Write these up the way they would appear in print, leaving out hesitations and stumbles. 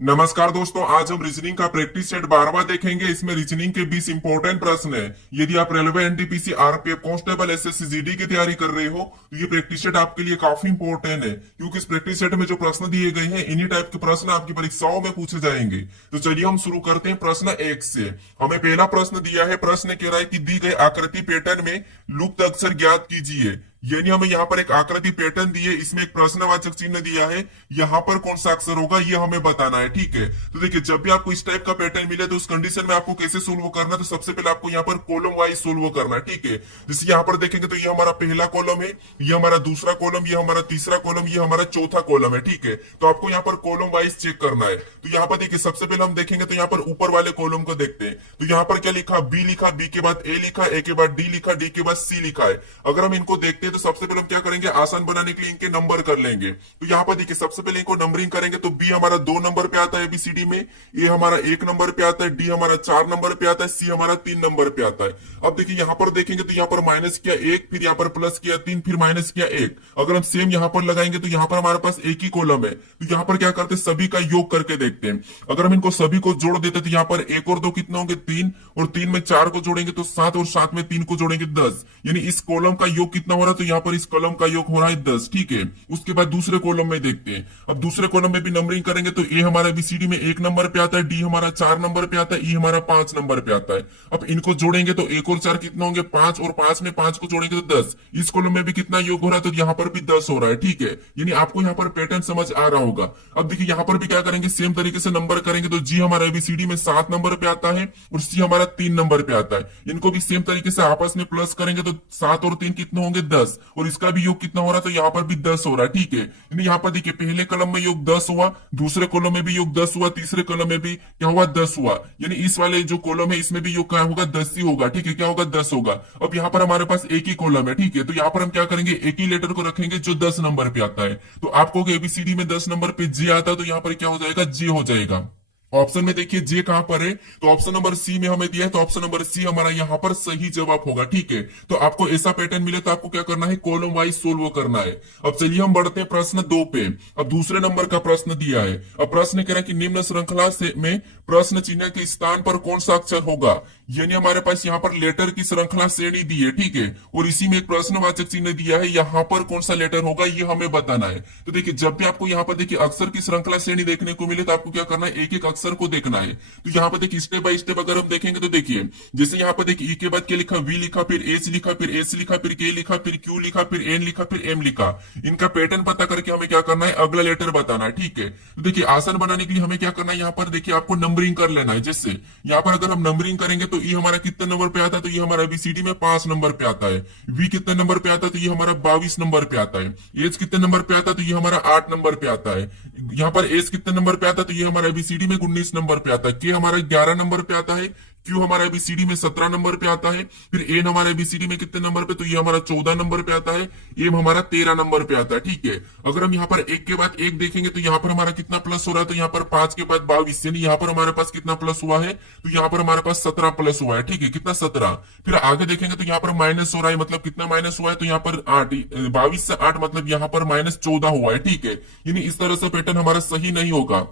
नमस्कार दोस्तों, आज हम रीजनिंग का प्रैक्टिस सेट 12वां देखेंगे। इसमें रीजनिंग के 20 इंपॉर्टेंट प्रश्न है। यदि आप railway, NTPC, RPF, constable, SSC, GD की तैयारी कर रहे हो तो ये प्रैक्टिस सेट आपके लिए काफी इंपॉर्टेंट है, क्योंकि इस प्रैक्टिस सेट में जो प्रश्न दिए गए हैं इन्हीं टाइप के प्रश्न आपकी परीक्षाओं में पूछे जाएंगे। तो चलिए हम शुरू करते हैं प्रश्न 1 से। हमें पहला प्रश्न दिया है। प्रश्न कह रहा है कि दी गई आकृति पैटर्न में लुप्त अक्षर ज्ञात कीजिए। यानी हमें यहाँ पर एक आकृति पैटर्न दी है, इसमें एक प्रश्नवाचक चिन्ह दिया है। यहाँ पर कौन सा अक्षर होगा ये हमें बताना है। ठीक है, तो देखिए, जब भी आपको इस टाइप का पैटर्न मिले तो उस कंडीशन में आपको कैसे सोल्व करना है, तो सबसे पहले आपको यहाँ पर कॉलम वाइज सोल्व करना है। ठीक है, जैसे यहाँ पर देखेंगे तो ये हमारा पहला कॉलम है, ये हमारा दूसरा कॉलम, ये हमारा तीसरा कॉलम, ये हमारा चौथा कॉलम है। ठीक है, तो आपको यहाँ पर कॉलम वाइज चेक करना है। तो यहाँ पर देखिए, सबसे पहले हम देखेंगे तो यहाँ पर ऊपर वाले कॉलम को देखते हैं। तो यहाँ पर क्या लिखा, बी लिखा, बी के बाद ए लिखा, ए के बाद डी लिखा, डी के बाद सी लिखा है। अगर हम इनको देखते हैं तो सबसे पहले हम क्या करेंगे, आसान बनाने के लिए इनके नंबर कर लेंगे। तो यहाँ पर देखिए, सबसे पहले इनको नंबरिंग करेंगे तो बी हमारा 2 नंबर पे आता है एबीसीडी में, ए हमारा 1 नंबर पे आता है, डी हमारा 4 नंबर पे आता है, सी हमारा 3 नंबर पे आता है। अब देखिए, यहाँ पर देखेंगे तो यहाँ पर माइनस किया 1, फिर यहाँ पर प्लस किया 3, फिर माइनस किया 1। अगर हम सेम यहाँ पर लगाएंगे तो यहाँ पर हमारे पास एक ही कॉलम है। तो यहाँ पर क्या करते हैं, सभी का योग करके देखते हैं। अगर हम इनको सभी को जोड़ देते तो यहाँ पर 1 और 2 कितने होंगे, 3, और 3 में 4 को जोड़ेंगे तो 7, और 7 में 3 को जोड़ेंगे 10। यानी इस कॉलम का योग कितना हो रहा है, तो यहाँ पर इस कॉलम का योग हो रहा है 10। ठीक है, उसके बाद दूसरे कॉलम में देखते हैं। अब दूसरे कॉलम में भी नंबरिंग करेंगे तो ए हमारा बीसीडी में 1 नंबर पे आता है, डी हमारा 4 नंबर पे आता है, ई हमारा 5 नंबर पे आता है। अब इनको जोड़ेंगे तो 1 और 4 कितना होंगे, 5, और 5 में 5 को जोड़ेंगे तो 10। इस कॉलम में भी कितना योग हो रहा है, तो यहाँ पर भी 10 हो रहा है। ठीक है, यानी आपको यहाँ पर पैटर्न समझ आ रहा होगा। अब देखिए, यहाँ पर भी क्या करेंगे, सेम तरीके से नंबर करेंगे तो जी हमारा एबीसीडी में 7 नंबर पे आता है, और सी हमारा 3 नंबर पे आता है। इनको भी सेम तरीके से आपस में प्लस करेंगे तो 7 और 3 कितने होंगे, 10, और इसका भी योग कितना हो रहा है, तो यहाँ पर भी 10 हो रहा है। ठीक है, यानी यहाँ पर देखिए, पहले कॉलम में योग 10 हुआ, दूसरे कॉलम में भी योग 10 हुआ, तीसरे कॉलम में भी क्या हुआ, 10 हुआ। यानी इस वाले जो कॉलम है इसमें भी योग क्या होगा, 10 ही होगा। ठीक है, क्या होगा, 10 होगा। अब यहाँ पर हमारे पास एक ही कॉलम है। ठीक है, तो यहाँ पर हम क्या करेंगे, एक ही लेटर को रखेंगे जो 10 नंबर पे आता है। तो आपको एबीसीडी में 10 नंबर पे जे आता है, तो यहाँ पर क्या हो जाएगा, जे हो जाएगा। ऑप्शन में देखिए जे कहां पर है, तो ऑप्शन नंबर सी में हमें दिया है, तो ऑप्शन नंबर सी हमारा यहाँ पर सही जवाब होगा। ठीक है, तो आपको ऐसा पैटर्न मिले तो आपको क्या करना है, कॉलम वाइज सोल्व करना है। अब चलिए हम बढ़ते हैं प्रश्न 2 पे। अब दूसरे नंबर का प्रश्न दिया है। अब प्रश्न कह रहा है कि निम्न श्रृंखला से में प्रश्न चिन्ह के स्थान पर कौन सा अक्षर होगा। यानी हमारे पास यहाँ पर लेटर की श्रृंखला श्रेणी दी है। ठीक है, और इसी में एक प्रश्नवाचक चिन्ह दिया है, यहाँ पर कौन सा लेटर होगा ये हमें बताना है। तो देखिए, जब भी आपको यहाँ पर देखिए अक्षर की श्रृंखला श्रेणी देखने को मिले तो आपको क्या करना है, एक एक अक्षर को देखना है। तो यहाँ पर देखिए, स्टेप बाय स्टेप अगर हम देखेंगे तो देखिए, जैसे यहाँ पर देखिए, ई के बाद क्या लिखा, वी लिखा, फिर एच लिखा, फिर एस लिखा, फिर के लिखा, फिर क्यू लिखा, फिर एन लिखा, फिर एम लिखा। इनका पैटर्न पता करके हमें क्या करना है, अगला लेटर बताना है। ठीक है, तो देखिए, आसान बनाने के लिए हमें क्या करना है, यहाँ पर देखिए आपको नंबरिंग कर लेना है। जैसे यहाँ पर अगर हम नंबरिंग करेंगे तो ई हमारा कितने नंबर पे आता है, तो ये हमारा बीसीडी में 5 नंबर पे आता है। वी कितने नंबर पे आता है, तो ये हमारा 22 नंबर पे आता है। एच कितने नंबर पे आता है, तो ये हमारा 8 नंबर पे आता है। यहाँ पर एस कितने नंबर पे आता है, तो ये हमारा एबीसीडी में 19 नंबर पे आता है। के हमारा 11 नंबर पे आता है। क्यू हमारा एबीसीडी में 17 नंबर पे आता है। फिर एन हमारा एबीसीडी में कितने नंबर पे, तो ये हमारा 14 नंबर पे आता है। एम हमारा 13 नंबर पे आता है। ठीक है, अगर हम यहाँ पर एक के बाद एक देखेंगे तो यहाँ पर हमारा कितना प्लस हो रहा है, तो यहाँ पर 5 के बाद 22, यानी यहाँ पर हमारे पास कितना प्लस हुआ है, तो यहाँ पर हमारे पास 17 प्लस हुआ है। ठीक है, कितना, 17। फिर आगे देखेंगे तो यहाँ पर माइनस हो रहा है, मतलब कितना माइनस हुआ है, तो यहाँ पर 8, 22 से 8 मतलब यहाँ पर -14 हुआ है। ठीक है, यानी इस तरह से पैटर्न हमारा सही नहीं होगा।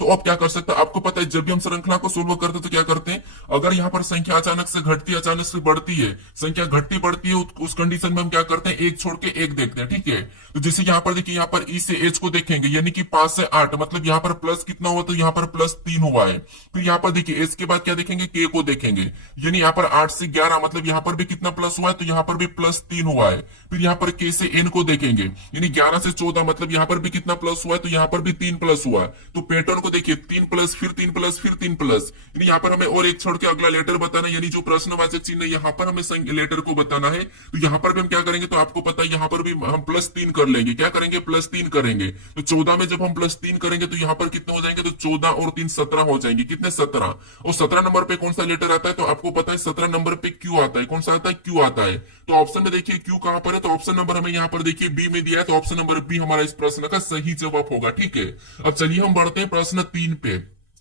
तो अब क्या कर सकते हैं, आपको पता है जब भी हम श्रृंखला को सोल्व करते हैं तो क्या करते हैं, अगर यहाँ पर संख्या अचानक से घटती है, अचानक से बढ़ती है, संख्या घटती बढ़ती है, उस कंडीशन में हम क्या करते हैं, एक छोड़ के एक देखते हैं। ठीक है, तो जैसे यहाँ पर देखिए, यहाँ पर ई से एच को देखेंगे, यानी कि 5 से 8, मतलब यहाँ पर प्लस कितना हुआ, तो यहाँ पर +3 हुआ है। फिर यहाँ पर देखिए, एच के बाद क्या देखेंगे, के को देखेंगे, यानी यहाँ पर 8 से 11, मतलब यहाँ पर भी कितना प्लस हुआ है, तो यहाँ पर भी +3 हुआ है। फिर यहाँ पर के से एन को देखेंगे, यानी 11 से 14, मतलब यहाँ पर भी कितना प्लस हुआ है, तो यहाँ पर भी 3 प्लस हुआ है। तो पैटर्न को देखिए, 3 प्लस, फिर 3 प्लस, फिर 3 प्लस, यानी यहाँ पर हमें और एक छोड़ के अगला लेटर बताना है, यानी जो प्रश्नवाचक चिन्ह है यहाँ पर हमें लेटर को बताना है। तो यहाँ पर भी हम क्या करेंगे, तो आपको पता है यहाँ पर भी हम +3 कर लेंगे। क्या करेंगे, +3 करेंगे। तो 14 में जब हम +3 करेंगे तो यहाँ पर कितने हो जाएंगे, तो 14 और 3 17 हो जाएंगे। कितने, 17। और 17 नंबर पे कौन सा लेटर आता है, तो आपको पता है 17 नंबर पे क्यू आता है। कौन सा आता है, क्यू आता है। तो ऑप्शन में देखिए क्यू कहां पर है, तो ऑप्शन नंबर हमें यहाँ पर देखिए बी में दिया है, तो ऑप्शन नंबर बी हमारा इस प्रश्न का सही जवाब होगा। ठीक है, अब चलिए हम बढ़ते हैं प्रश्न 3 पे।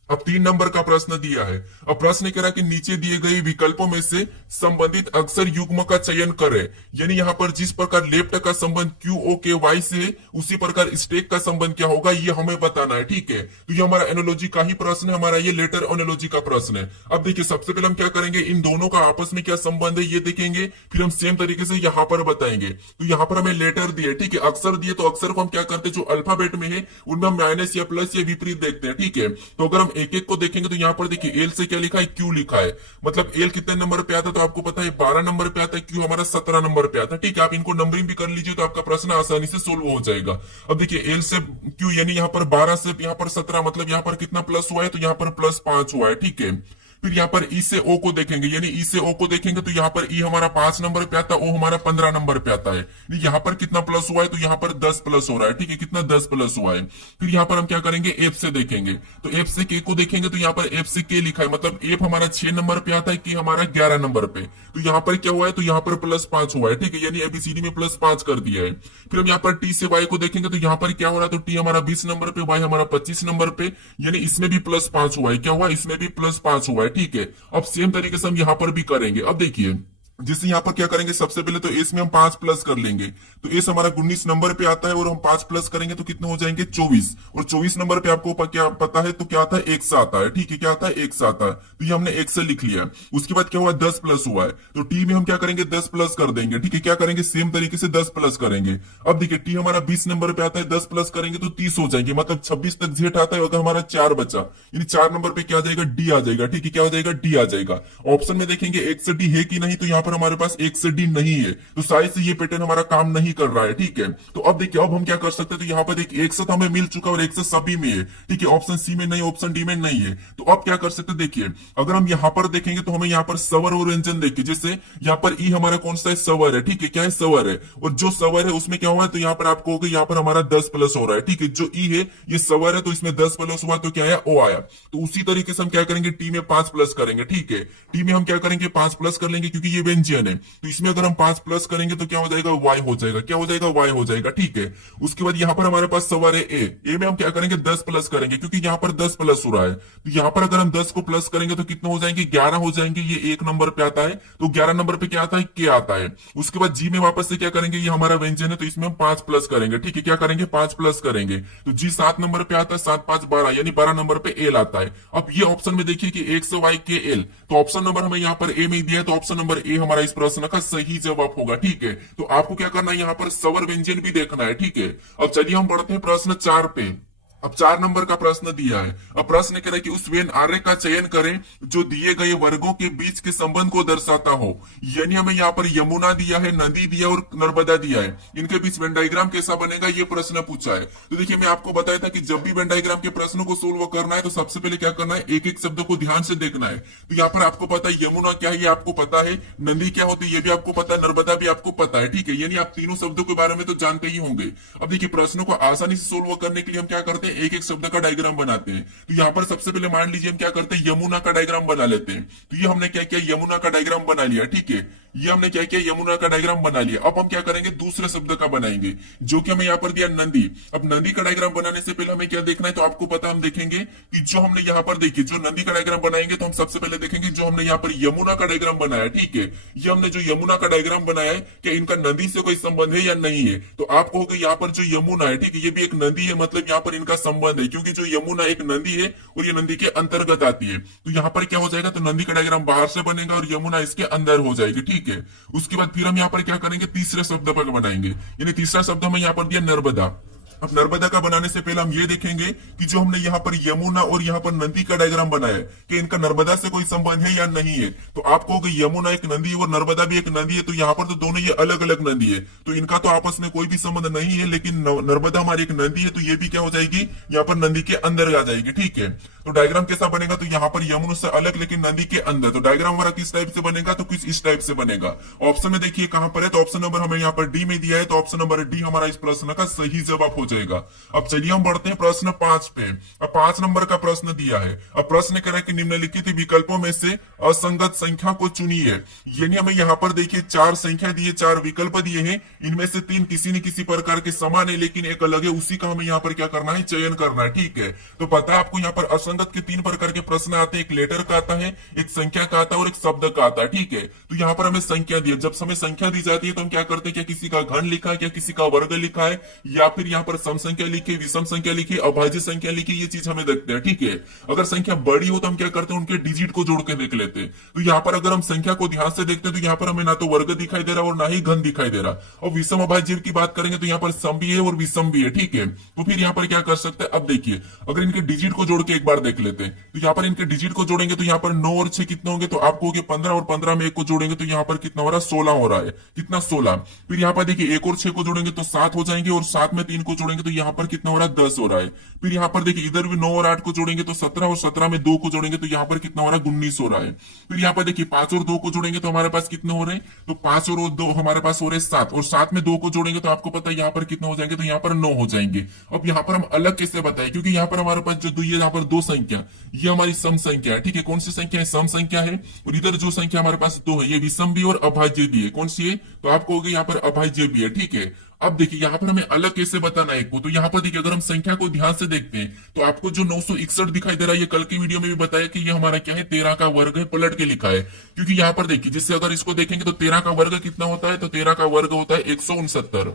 अब 3 नंबर का प्रश्न दिया है। अब प्रश्न कह रहा है कि नीचे दिए गए विकल्पों में से संबंधित अक्षर युग्म का चयन करें। यानी यहाँ पर जिस प्रकार लेफ्ट का संबंध क्यू ओ के वाई से है, उसी प्रकार स्टेक का संबंध क्या होगा ये हमें बताना है। ठीक है, तो ये हमारा एनोलॉजी का ही प्रश्न है, हमारा ये लेटर एनोलॉजी का प्रश्न है। अब देखिए सबसे पहले हम क्या करेंगे, इन दोनों का आपस में क्या संबंध है ये देखेंगे, फिर हम सेम तरीके से यहाँ पर बताएंगे। तो यहाँ पर हमें लेटर दिए, ठीक है, अक्षर दिए, तो अक्षर को हम क्या करते हैं, जो अल्फाबेट में है उनमें हम माइनस या प्लस या विपरीत देखते हैं। ठीक है, तो अगर हम एक एक को देखेंगे तो यहाँ पर देखिए एल से क्या लिखा है, क्यू लिखा है। मतलब एल कितने नंबर पे आता है, तो आपको पता है 12 नंबर पे आता है, क्यू हमारा 17 नंबर पे आता है। ठीक है, आप इनको नंबरिंग भी कर लीजिए तो आपका प्रश्न आसानी से सोल्व हो जाएगा। अब देखिए एल से क्यू यानी यहाँ पर 12 से यहाँ पर 17, मतलब यहाँ पर कितना प्लस हुआ है, तो यहाँ पर +5 हुआ है। ठीक है, फिर यहाँ पर ई से ओ को देखेंगे, यानी ई से ओ को देखेंगे तो यहाँ पर ई हमारा 5 नंबर पे आता है, ओ हमारा 15 नंबर पे आता है। यहाँ पर कितना प्लस हुआ है, तो यहाँ पर 10 प्लस हो रहा है। ठीक है, कितना 10 प्लस हुआ है। फिर यहाँ पर हम क्या करेंगे, एफ से देखेंगे, तो एफ से के को देखेंगे तो यहाँ पर एफ से के लिखा है, मतलब एफ हमारा 6 नंबर पे आता है, के हमारा 11 नंबर पे। तो यहाँ पर क्या हुआ है, तो यहाँ पर +5 हुआ है। ठीक है, यानी एबीसीडी में +5 कर दिया है। फिर हम यहाँ पर टी से वाई को देखेंगे तो यहाँ पर क्या हो रहा है, तो टी हमारा 20 नंबर पे, वाई हमारा 25 नंबर पे, यानी इसमें भी +5 हुआ है। क्या हुआ, इसमें भी +5 हुआ है। ठीक है, अब सेम तरीके से हम यहां पर भी करेंगे। अब देखिए जैसे यहाँ पर क्या करेंगे, सबसे पहले तो एस में हम 5 प्लस कर लेंगे, तो एस हमारा 19 नंबर पे आता है और हम 5 प्लस करेंगे तो कितने हो जाएंगे, 24। और 24 नंबर पे आपको क्या पता है, तो क्या आता है, 1 से आता है। ठीक है, क्या आता है, 1 से आता है, तो ये हमने 1 से लिख लिया। उसके बाद क्या हुआ, 10 प्लस हुआ है, तो टी में हम क्या करेंगे, 10 प्लस कर देंगे। ठीक है, क्या करेंगे, सेम तरीके से 10 प्लस करेंगे। अब देखिए टी हमारा 20 नंबर पे आता है, 10 प्लस करेंगे तो 30 हो जाएंगे, मतलब 26 तक जेट आता है। अगर हमारा 4 बचा, यानी 4 नंबर पे क्या आ जाएगा, डी आ जाएगा। ठीक है, क्या हो जाएगा, डी आ जाएगा। ऑप्शन में देखेंगे 1 से डी है कि नहीं, तो यहाँ पर हमारे पास 1 डी नहीं है, तो शायद से ये पैटर्न हमारा काम नहीं कर रहा है। ठीक है, तो अब देखिए अब हम क्या कर सकते हैं, तो यहाँ पर देखिए 1 से तो हमें मिल चुका और 1 से सभी में है। ठीक है, ऑप्शन सी में नहीं, ऑप्शन डी में नहीं है। तो अब क्या कर सकते हैं, देखिए अगर हम यहाँ पर देखेंगे तो हमें यहाँ पर सवर और व्यंजन देखिए, जैसे यहाँ पर ई हमारा कौन सा है, सवर है। ठीक है, क्या है, सवर है, और जो सवर है उसमें क्या हुआ है, तो यहाँ पर आपको होगा, यहाँ पर हमारा 10 प्लस हो रहा है। ठीक है, जो ई है ये सवर है, तो इसमें 10 प्लस हुआ तो क्या आया, ओ आया। तो उसी तरीके से हम क्या करेंगे, टी में 5 प्लस करेंगे। ठीक है, टी में हम क्या करेंगे, 5 प्लस कर लेंगे, क्योंकि ये व्यंजन है, तो इसमें अगर हम 5 प्लस करेंगे तो क्या हो जाएगा, वाई हो जाएगा। क्या हो जाएगा, वाई हो जाएगा। ठीक है, उसके बाद यहाँ पर हमारे पास सवाल है ए में हम क्या करेंगे, 10 प्लस करेंगे, क्योंकि यहाँ पर 10 प्लस हो रहा है। तो यहाँ पर अगर हम 10 को प्लस करेंगे तो कितने हो जाएंगे, 11 हो जाएंगे। ये 1 नंबर पे आता है, तो 11 नंबर पे क्या आता है, के आता है। उसके बाद जी में वापस से क्या करेंगे, ये हमारा व्यंजन है, तो इसमें हम 5 प्लस करेंगे। ठीक है, क्या करेंगे, 5 प्लस करेंगे, तो जी 7 नंबर पे आता है, 7 5 12, यानी 12 नंबर पे एल आता है। अब ये ऑप्शन में देखिए कि 1 से वाई के एल, तो ऑप्शन नंबर हमें यहाँ पर ए में दिया है, तो ऑप्शन नंबर ए हमारा इस प्रश्न का सही जवाब होगा। ठीक है, तो आपको क्या करना है, यहाँ पर सवर व्यंजन भी देखना है। ठीक है, अब चलिए हम बढ़ते हैं प्रश्न 4 पे। अब 4 नंबर का प्रश्न दिया है। अब प्रश्न कह रहा है कि उस वेन आर्य का चयन करें जो दिए गए वर्गों के बीच के संबंध को दर्शाता हो। यानी हमें यहाँ पर यमुना दिया है, नदी दिया और नर्मदा दिया है, इनके बीच वेन डायग्राम कैसा बनेगा ये प्रश्न पूछा है। तो देखिए मैं आपको बताया था कि जब भी वेन डायग्राम के प्रश्नों को सोल्व करना है तो सबसे पहले क्या करना है, एक एक शब्द को ध्यान से देखना है। तो यहाँ पर आपको पता है यमुना क्या है, ये आपको पता है, नदी क्या होती है ये भी आपको पता है, नर्मदा भी आपको पता है। ठीक है, यानी आप तीनों शब्दों के बारे में तो जानते ही होंगे। अब देखिए प्रश्नों को आसानी से सोल्व करने के लिए हम क्या करते हैं, एक एक शब्द का डायग्राम बनाते हैं। तो यहाँ पर सबसे पहले मान लीजिए हम क्या करते हैं, यमुना का डायग्राम बना लेते हैं। तो ये हमने क्या किया, यमुना का डायग्राम बना लिया। ठीक है, ये हमने क्या किया, यमुना का डायग्राम बना लिया। अब हम क्या करेंगे, दूसरे शब्द का बनाएंगे, जो कि हमें यहाँ पर दिया नदी। अब नदी का डायग्राम बनाने से पहले हमें क्या देखना है, तो आपको पता हम देखेंगे कि जो हमने यहाँ पर देखिए, जो नदी का डायग्राम बनाएंगे तो हम सबसे पहले देखेंगे जो हमने यहाँ पर यमुना का डायग्राम बनाया। ठीक है, ये हमने जो यमुना का डायग्राम बनाया है, क्या इनका नदी से कोई संबंध है या नहीं है। तो आप कहोगे यहाँ पर जो यमुना है, ठीक है, ये भी एक नदी है, मतलब यहाँ पर इनका संबंध है, क्योंकि जो यमुना एक नदी है और ये नदी के अंतर्गत आती है। तो यहाँ पर क्या हो जाएगा, तो नदी का डायग्राम बाहर से बनेगा और यमुना इसके अंदर हो जाएगी। ठीक है, उसके बाद फिर हम यहाँ पर क्या करेंगे, तीसरे शब्द पर बनाएंगे, यानी तीसरा शब्द हमें यहाँ पर दिया नर्मदा। अब नर्मदा का बनाने से पहले हम ये देखेंगे कि जो हमने यहाँ पर यमुना और यहाँ पर नदी का डायग्राम बनाया है, कि इनका नर्मदा से कोई संबंध है या नहीं है। तो आप कहोगे यमुना एक नदी है और नर्मदा भी एक नदी है, तो यहाँ पर तो दोनों ये अलग अलग नदी है, तो इनका तो आपस में कोई भी संबंध नहीं है। लेकिन नर्मदा हमारी एक नदी है, तो ये भी क्या हो जाएगी, यहाँ पर नदी के अंदर आ जाएगी। ठीक है, तो डायग्राम कैसा बनेगा, तो यहाँ पर यमुना से अलग लेकिन नदी के अंदर। तो डायग्राम हमारा किस टाइप से बनेगा, तो कुछ इस टाइप से बनेगा। ऑप्शन में देखिए कहां पर है, तो ऑप्शन नंबर हमें यहाँ पर डी में दिया है, तो ऑप्शन नंबर डी हमारा इस प्रश्न का सही जवाब हो जाएगा। अब चलिए हम बढ़ते हैं प्रश्न 5 पे। अब 5 नंबर का प्रश्न दिया है। अब प्रश्न कह रहा है कि निम्नलिखित विकल्पों में से असंगत संख्या को चुनिए। यानी हमें यहाँ पर देखिए 4 संख्या दिए, 4 विकल्प दिए हैं, इनमें से 3 किसी न किसी प्रकार के समान है लेकिन एक अलग है, उसी का हमें यहाँ पर क्या करना है, चयन करना है। ठीक है, तो पता है आपको यहाँ पर असंगत संगत के तीन प्रकार के प्रश्न आते हैं, एक लेटर का आता है, एक संख्या का आता है और एक शब्द का आता है। ठीक है, तो यहाँ पर हमें संख्या दी है। जब हमें संख्या दी जाती है तो हम क्या करते हैं, क्या किसी का घन लिखा है, क्या किसी का वर्ग लिखा है, या फिर यहाँ पर सम संख्या लिखी, विषम संख्या लिखी, अभाज्य संख्या लिखी, ये चीज हमें देखते हैं। ठीक है, अगर संख्या बड़ी हो तो हम क्या करते हैं, उनके डिजिट को जोड़ के देख लेते हैं। तो यहाँ पर अगर हम संख्या को ध्यान से देखते हैं तो यहाँ पर हमें ना तो वर्ग दिखाई दे रहा और ना ही घन दिखाई दे रहा। और विषम अभाज्य की बात करेंगे तो यहाँ पर सम भी है और विषम भी है। ठीक है, तो फिर यहाँ पर क्या कर सकते हैं, अब देखिए अगर इनके डिजिट को जोड़ के एक बार देख लेते हैं, तो यहाँ पर इनके डिजिट को जोड़ेंगे तो यहाँ पर 9 और 6 कितने होंगे, तो आपको हो गया 15, और 15 में एक को जोड़ेंगे तो यहाँ पर कितना हो रहा है, 16 हो रहा है। कितना, 16। फिर यहाँ पर देखिए 1 और 6 को जोड़ेंगे तो 7 हो जाएंगे, और 7 में 3 को जोड़ेंगे तो यहाँ पर कितना हो रहा है, 10 हो रहा है। फिर यहाँ पर देखिए इधर भी 9 और 8 को जोड़ेंगे तो 17, और 17 में 2 को जोड़ेंगे तो यहाँ पर कितना हो रहा है, 19 हो रहा है। फिर यहाँ पर देखिए 5 और 2 को जोड़ेंगे तो हमारे पास कितने हो रहे हैं, तो 5 और 2 हमारे पास हो रहे हैं 7, और 7 में 2 को जोड़ेंगे तो आपको पता है यहाँ पर कितने हो जाएंगे, तो यहाँ पर 9 हो जाएंगे। अब यहाँ पर हम अलग कैसे बताएं, क्योंकि यहाँ पर हमारे पास जो ये यहाँ पर दो संख्या, ये हमारी सम संख्या है। ठीक है, कौन सी संख्या है, सम संख्या है। और इधर जो संख्या हमारे पास दो है, ये विषम भी और अभाज्य भी है। कौन सी है, तो आपको होगी यहाँ पर अभाज्य भी है। ठीक है, अब देखिए यहाँ पर हमें अलग कैसे बताना है एक को, तो यहाँ पर देखिए अगर हम संख्या को ध्यान से देखते हैं तो आपको जो 961 दिखाई दे रहा है, ये कल की वीडियो में भी बताया कि ये हमारा क्या है, 13 का वर्ग है, पलट के लिखा है। क्योंकि यहाँ पर देखिए जिससे अगर इसको देखेंगे तो 13 का वर्ग कितना होता है, तो 13 का वर्ग होता है 169।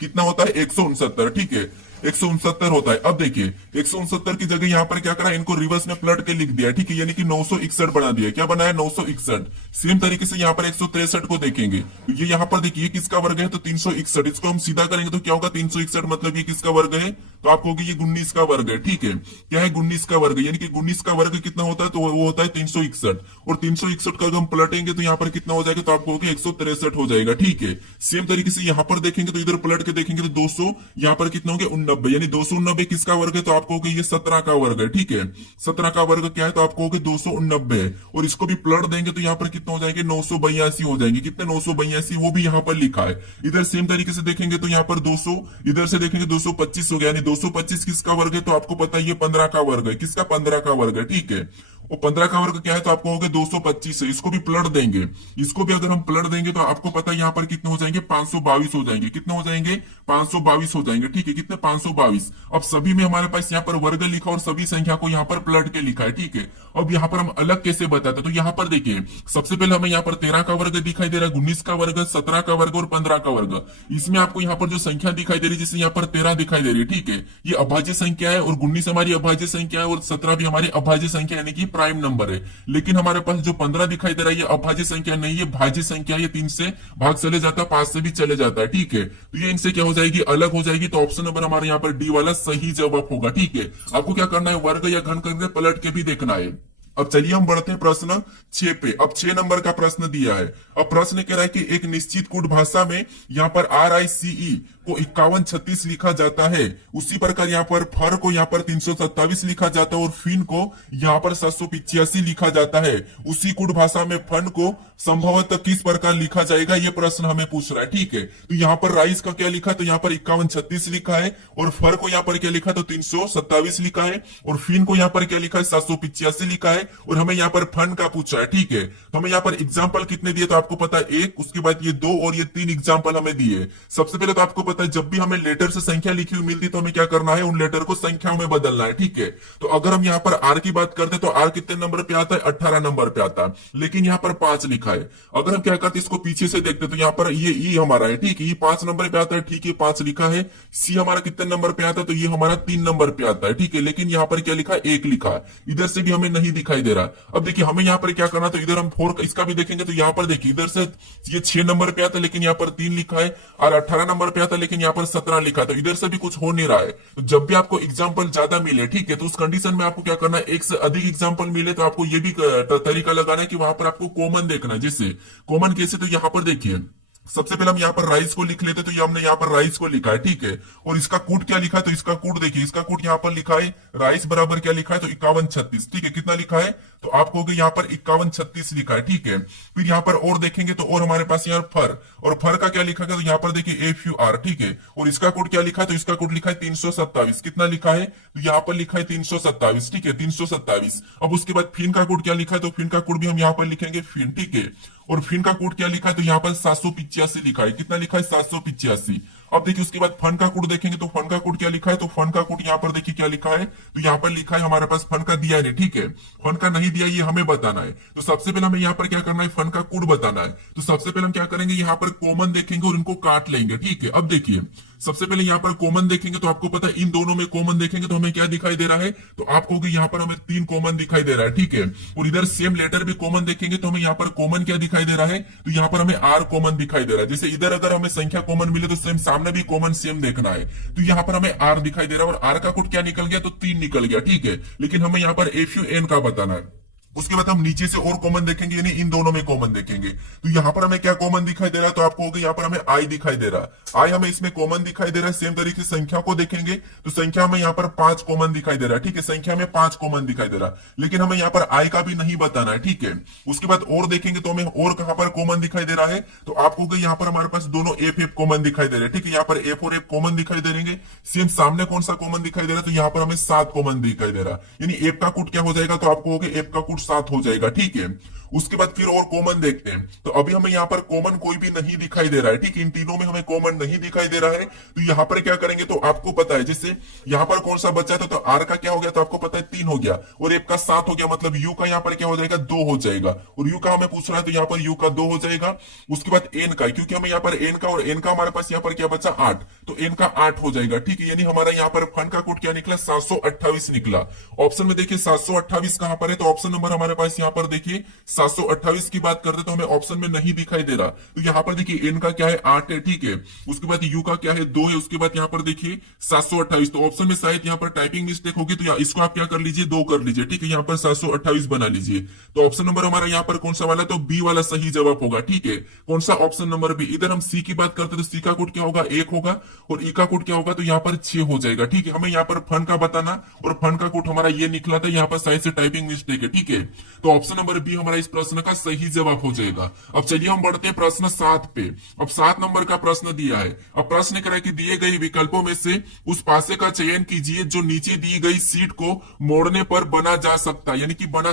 कितना होता है, 169। ठीक है, 169 होता है। अब देखिए 169 की जगह यहाँ पर क्या करा, इनको रिवर्स में पलट के लिख दिया। ठीक है, यानी कि 961 बना दिया। क्या बनाया, 961। सेम तरीके से यहाँ पर 163 को देखेंगे, ये यहाँ पर देखिए किसका वर्ग है, तो 361। इसको हम सीधा करेंगे तो क्या होगा, 361 मतलब ये किसका वर्ग है, तो आपको होगी ये 19 का वर्ग है। ठीक है, क्या है, 19 का वर्ग, यानी कि 19 का वर्ग कितना होता है, तो वो होता है 361। और 361 का अगर हम पलटेंगे तो यहाँ पर कितना हो जाएगा, तो आपको होगी 163 हो जाएगा। ठीक है, सेम तरीके से यहाँ पर देखेंगे तो इधर पलट के देखेंगे तो 200, यहाँ पर कितना हो गया, 89, यानी 289 किसका वर्ग है, तो आपको होगा ये 17 का वर्ग है। ठीक है, 17 का वर्ग क्या है, तो आपको होगा 289, और इसको भी पलट देंगे तो यहाँ पर कितना हो जाएंगे, 982 हो जाएंगे। कितने, 982, वो भी यहाँ पर लिखा है। इधर सेम तरीके से देखेंगे तो यहाँ पर 200, इधर से देखेंगे 225 हो गया, यानी 225 किसका वर्ग है, तो आपको पता है ये 15 का वर्ग है। किसका, 15 का वर्ग है। ठीक है, और 15 का वर्ग क्या है, तो आपको हो गया 225 है। इसको भी पलट देंगे, इसको भी अगर हम पलट देंगे तो आपको पता है यहाँ पर कितने हो जाएंगे, 522 हो जाएंगे। कितने हो जाएंगे, 522 हो जाएंगे। ठीक है, कितने, 522। अब सभी में हमारे पास यहाँ पर वर्ग लिखा और सभी संख्या को यहाँ पर पलट के लिखा है। ठीक है, अब यहाँ पर हम अलग कैसे बताते, तो यहाँ पर देखिए सबसे पहले हमें यहाँ पर 13 का वर्ग दिखाई दे रहा है, 19 का वर्ग, 17 का वर्ग और 15 का वर्ग। इसमें आपको यहाँ पर जो संख्या दिखाई दे रही है, जैसे यहाँ पर 13 दिखाई दे रही है, ठीक है, ये अभाज्य संख्या है, और 19 हमारी अभाज्य संख्या है, और 17 भी हमारी अभाज्य संख्या यानी कि प्राइम नंबर है। लेकिन हमारे पास जो 15 दिखाई दे रहा है, ये अभाज्य संख्या नहीं है, भाज्य संख्या है। ये 3 से भाग चले जाता है, 5 से भी चले जाता है। ठीक है, तो ये इनसे क्या हो जाएगी, अलग हो जाएगी। तो ऑप्शन नंबर हमारे यहाँ पर डी वाला सही जवाब होगा। ठीक है, आपको क्या करना है, वर्ग या घन करके पलट के भी देखना है। अब चलिए हम बढ़ते हैं प्रश्न 6 पे। अब 6 नंबर का प्रश्न दिया है। अब प्रश्न कह रहा है कि एक निश्चित कूट भाषा में यहाँ पर RICE को 5136 लिखा जाता है, उसी प्रकार यहाँ पर फर को यहाँ पर 327 लिखा जाता है, और फिन को यहाँ पर 785 लिखा जाता है। उसी कूट भाषा में फन को संभवतः किस प्रकार लिखा जाएगा, ये प्रश्न हमें पूछ रहा है। ठीक है, तो यहाँ पर राइस का क्या लिखा, तो यहाँ पर 5136 लिखा है, और फर को यहाँ पर क्या लिखा, तो 327 लिखा है, और फिन को यहाँ पर क्या लिखा है, 785 लिखा है, और हमें यहाँ पर फन का पूछा है। ठीक है, तो हमें यहाँ पर एग्जाम्पल कितने दिए, तो आपको पता है 1, उसके बाद ये 2 और ये 3 एग्जाम्पल हमें दिए। सबसे पहले तो आपको पता है जब भी हमें लेटर से संख्या लिखी हुई मिलती तो हमें क्या करना है, उन लेटर को संख्याओं में बदलना है। ठीक है, तो अगर हम यहाँ पर आर की बात करते हैं तो आर कितने नंबर पे आता है, 18 नंबर पे आता है, लेकिन यहाँ पर 5 लिखा है। अगर हम क्या करते हैं, इसको पीछे से देखते तो यहाँ पर ये ई हमारा है। ठीक है, ये 5 नंबर पे आता है। ठीक है, 5 लिखा है। सी हमारा कितने नंबर पे आता है, तो ये हमारा 3 नंबर पे आता है। ठीक है, लेकिन यहाँ पर क्या लिखा है, 1 लिखा है। इधर से भी हमें नहीं दिखाई दे रहा। अब देखिए हमें यहाँ पर क्या करना, तो इधर हम 4 इसका भी देखेंगे तो यहाँ पर देखिए इधर से ये 6 नंबर पे आता है, लेकिन यहाँ पर 3 लिखा है, और 18 नंबर पे आता है, लेकिन यहाँ पर 17 लिखा है। तो इधर से भी कुछ हो नहीं रहा है। तो जब भी आपको एग्जाम्पल ज्यादा मिले, ठीक है, तो उस कंडीशन में आपको क्या करना है, एक से अधिक एग्जाम्पल मिले तो आपको ये भी तरीका लगाना है कि वहां पर आपको कॉमन देखना है। जैसे कॉमन कैसे, तो यहाँ पर देखिए सबसे पहले हम यहाँ पर राइस को लिख लेते, तो ये हमने यहाँ पर राइस को लिखा है। ठीक है, और इसका कूट क्या लिखा है, तो इसका कूट देखिए, इसका कूट यहाँ पर लिखा है राइस बराबर क्या लिखा है, तो 5136। ठीक है, कितना लिखा है, तो आपको यहाँ पर 5136 लिखा है। ठीक है, फिर यहाँ पर और देखेंगे तो और हमारे पास यहाँ फर, और फर का क्या लिखा है, तो यहाँ पर देखिए FUR। ठीक है, और इसका कोड क्या लिखा है, तो इसका कोड लिखा है 327। कितना लिखा है, तो यहाँ पर लिखा है 327। ठीक है, 327। अब उसके बाद फिन का कोड क्या लिखा है, तो फिन का कोड भी हम यहाँ पर लिखेंगे फिन। ठीक है, और फिन का कोड क्या लिखा है, तो यहाँ पर 785 लिखा है। कितना लिखा है, 785। अब देखिए उसके बाद फन का कोड देखेंगे तो फन का कोड क्या लिखा है, तो फन का कोड यहाँ पर देखिए क्या लिखा है, तो यहाँ पर लिखा है हमारे पास फन का दिया है नहीं, ठीक है, फन का नहीं दिया ये हमें बताना है। तो सबसे पहले हमें यहाँ पर क्या करना है, फन का कोड बताना है। तो सबसे पहले हम क्या करेंगे, यहाँ पर कॉमन देखेंगे और इनको काट लेंगे, ठीक है। अब देखिए सबसे पहले यहाँ पर कॉमन देखेंगे तो आपको पता है इन दोनों में कॉमन देखेंगे तो हमें क्या दिखाई दे रहा है, तो आप कहोगे यहाँ पर हमें 3 कॉमन दिखाई दे रहा है, ठीक है। और इधर सेम लेटर भी कॉमन देखेंगे तो हमें यहाँ पर कॉमन क्या दिखाई दे रहा है, तो यहाँ पर हमें आर कॉमन दिखाई दे रहा है। जैसे इधर अगर हमें संख्या कॉमन मिले तो सेम सामने भी कॉमन सेम देखना है, तो यहाँ पर हमें आर दिखाई दे रहा है और आर का कोड क्या निकल गया, तो 3 निकल गया, ठीक है। लेकिन हमें यहाँ पर FUN का बताना है। उसके बाद हम नीचे से और कॉमन देखेंगे, यानी इन दोनों में कॉमन देखेंगे, तो यहाँ पर हमें क्या कॉमन दिखाई दे रहा है, तो आपको होगा यहाँ पर हमें आई दिखाई दे रहा है, आई हमें इसमें कॉमन दिखाई दे रहा है। सेम तरीके से संख्या को देखेंगे तो संख्या हमें यहाँ पर 5 कॉमन दिखाई दे रहा है, ठीक है, संख्या में 5 कॉमन दिखाई दे रहा है, लेकिन हमें यहाँ पर आई का भी नहीं बताना है, ठीक है। उसके बाद और देखेंगे तो हमें और कहां पर कॉमन दिखाई दे रहा है, तो आपको होगा यहाँ पर हमारे पास दोनों एफ कॉमन दिखाई दे रहे हैं, ठीक है, यहाँ पर एफ और एफ कॉमन दिखाई दे रहेंगे। सेम सामने कौन सा कॉमन दिखाई दे रहा है, तो यहाँ पर हमें 7 कॉमन दिखाई दे रहा है, यानी एफ का कोड क्या हो जाएगा, तो आपको होगा एफ का कोड 7 हो जाएगा, ठीक है। उसके बाद फिर और कॉमन देखते हैं, तो अभी हमें यहाँ पर कॉमन कोई भी नहीं दिखाई दे रहा है, ठीक है, इन तीनों में हमें कॉमन नहीं दिखाई दे रहा है। तो यहाँ पर क्या करेंगे, तो आपको पता है जैसे यहाँ पर कौन सा बचा था, तो आर का क्या हो गया, तो आपको पता है 3 हो गया और एफ का 7 हो गया, मतलब यू का यहाँ पर क्या हो जाएगा, 2 हो जाएगा, और यू का हमें पूछ रहा है तो यहाँ पर यू का 2 हो जाएगा। उसके बाद एन का, क्योंकि हमें यहाँ पर एन का और एन का हमारे पास यहाँ पर क्या बचा 8, तो एन का 8 हो जाएगा, ठीक है। यानी हमारा यहाँ पर फन का कोड क्या निकला, 728 निकला। ऑप्शन में देखिए 728 कहां पर है, तो ऑप्शन नंबर हमारे पास यहाँ पर देखिए 728 की बात करते तो हमें ऑप्शन में नहीं दिखाई दे रहा, तो यहाँ पर देखिए एन का क्या है 8 है, ठीक है। उसके बाद यू का क्या है 2 है, उसके बाद यहाँ पर देखिए 728, तो ऑप्शन में शायद यहाँ पर टाइपिंग मिस्टेक होगी, तो इसको आप क्या कर लीजिए 2 कर लीजिए, ठीक है, यहाँ पर 728 बना लीजिए। तो ऑप्शन नंबर हमारा यहाँ पर कौन सा वाला, तो बी वाला सही जवाब होगा, ठीक है। कौन सा, ऑप्शन नंबर बी। इधर हम सी की बात करते तो सी का कोड क्या होगा 1 होगा और ई का कोड क्या होगा, तो यहाँ पर 6 हो जाएगा, ठीक है। हमें यहाँ पर फन का बताना और फन का कोड हमारा ये निकला था, यहाँ पर शायद से टाइपिंग मिस्टेक है, ठीक है। तो ऑप्शन नंबर बी हमारा इस प्रश्न का सही जवाब हो जाएगा। अब चलिए हम बढ़ते हैं प्रश्न 7 पे। अब 7 नंबर का प्रश्न दिया है। अब प्रश्न कह रहा है कि दिए गए विकल्पों में से उस पासे का चयन कीजिए जो नीचे दी गई सीट को मोड़ने पर बना जा सकता है, यानी कि बन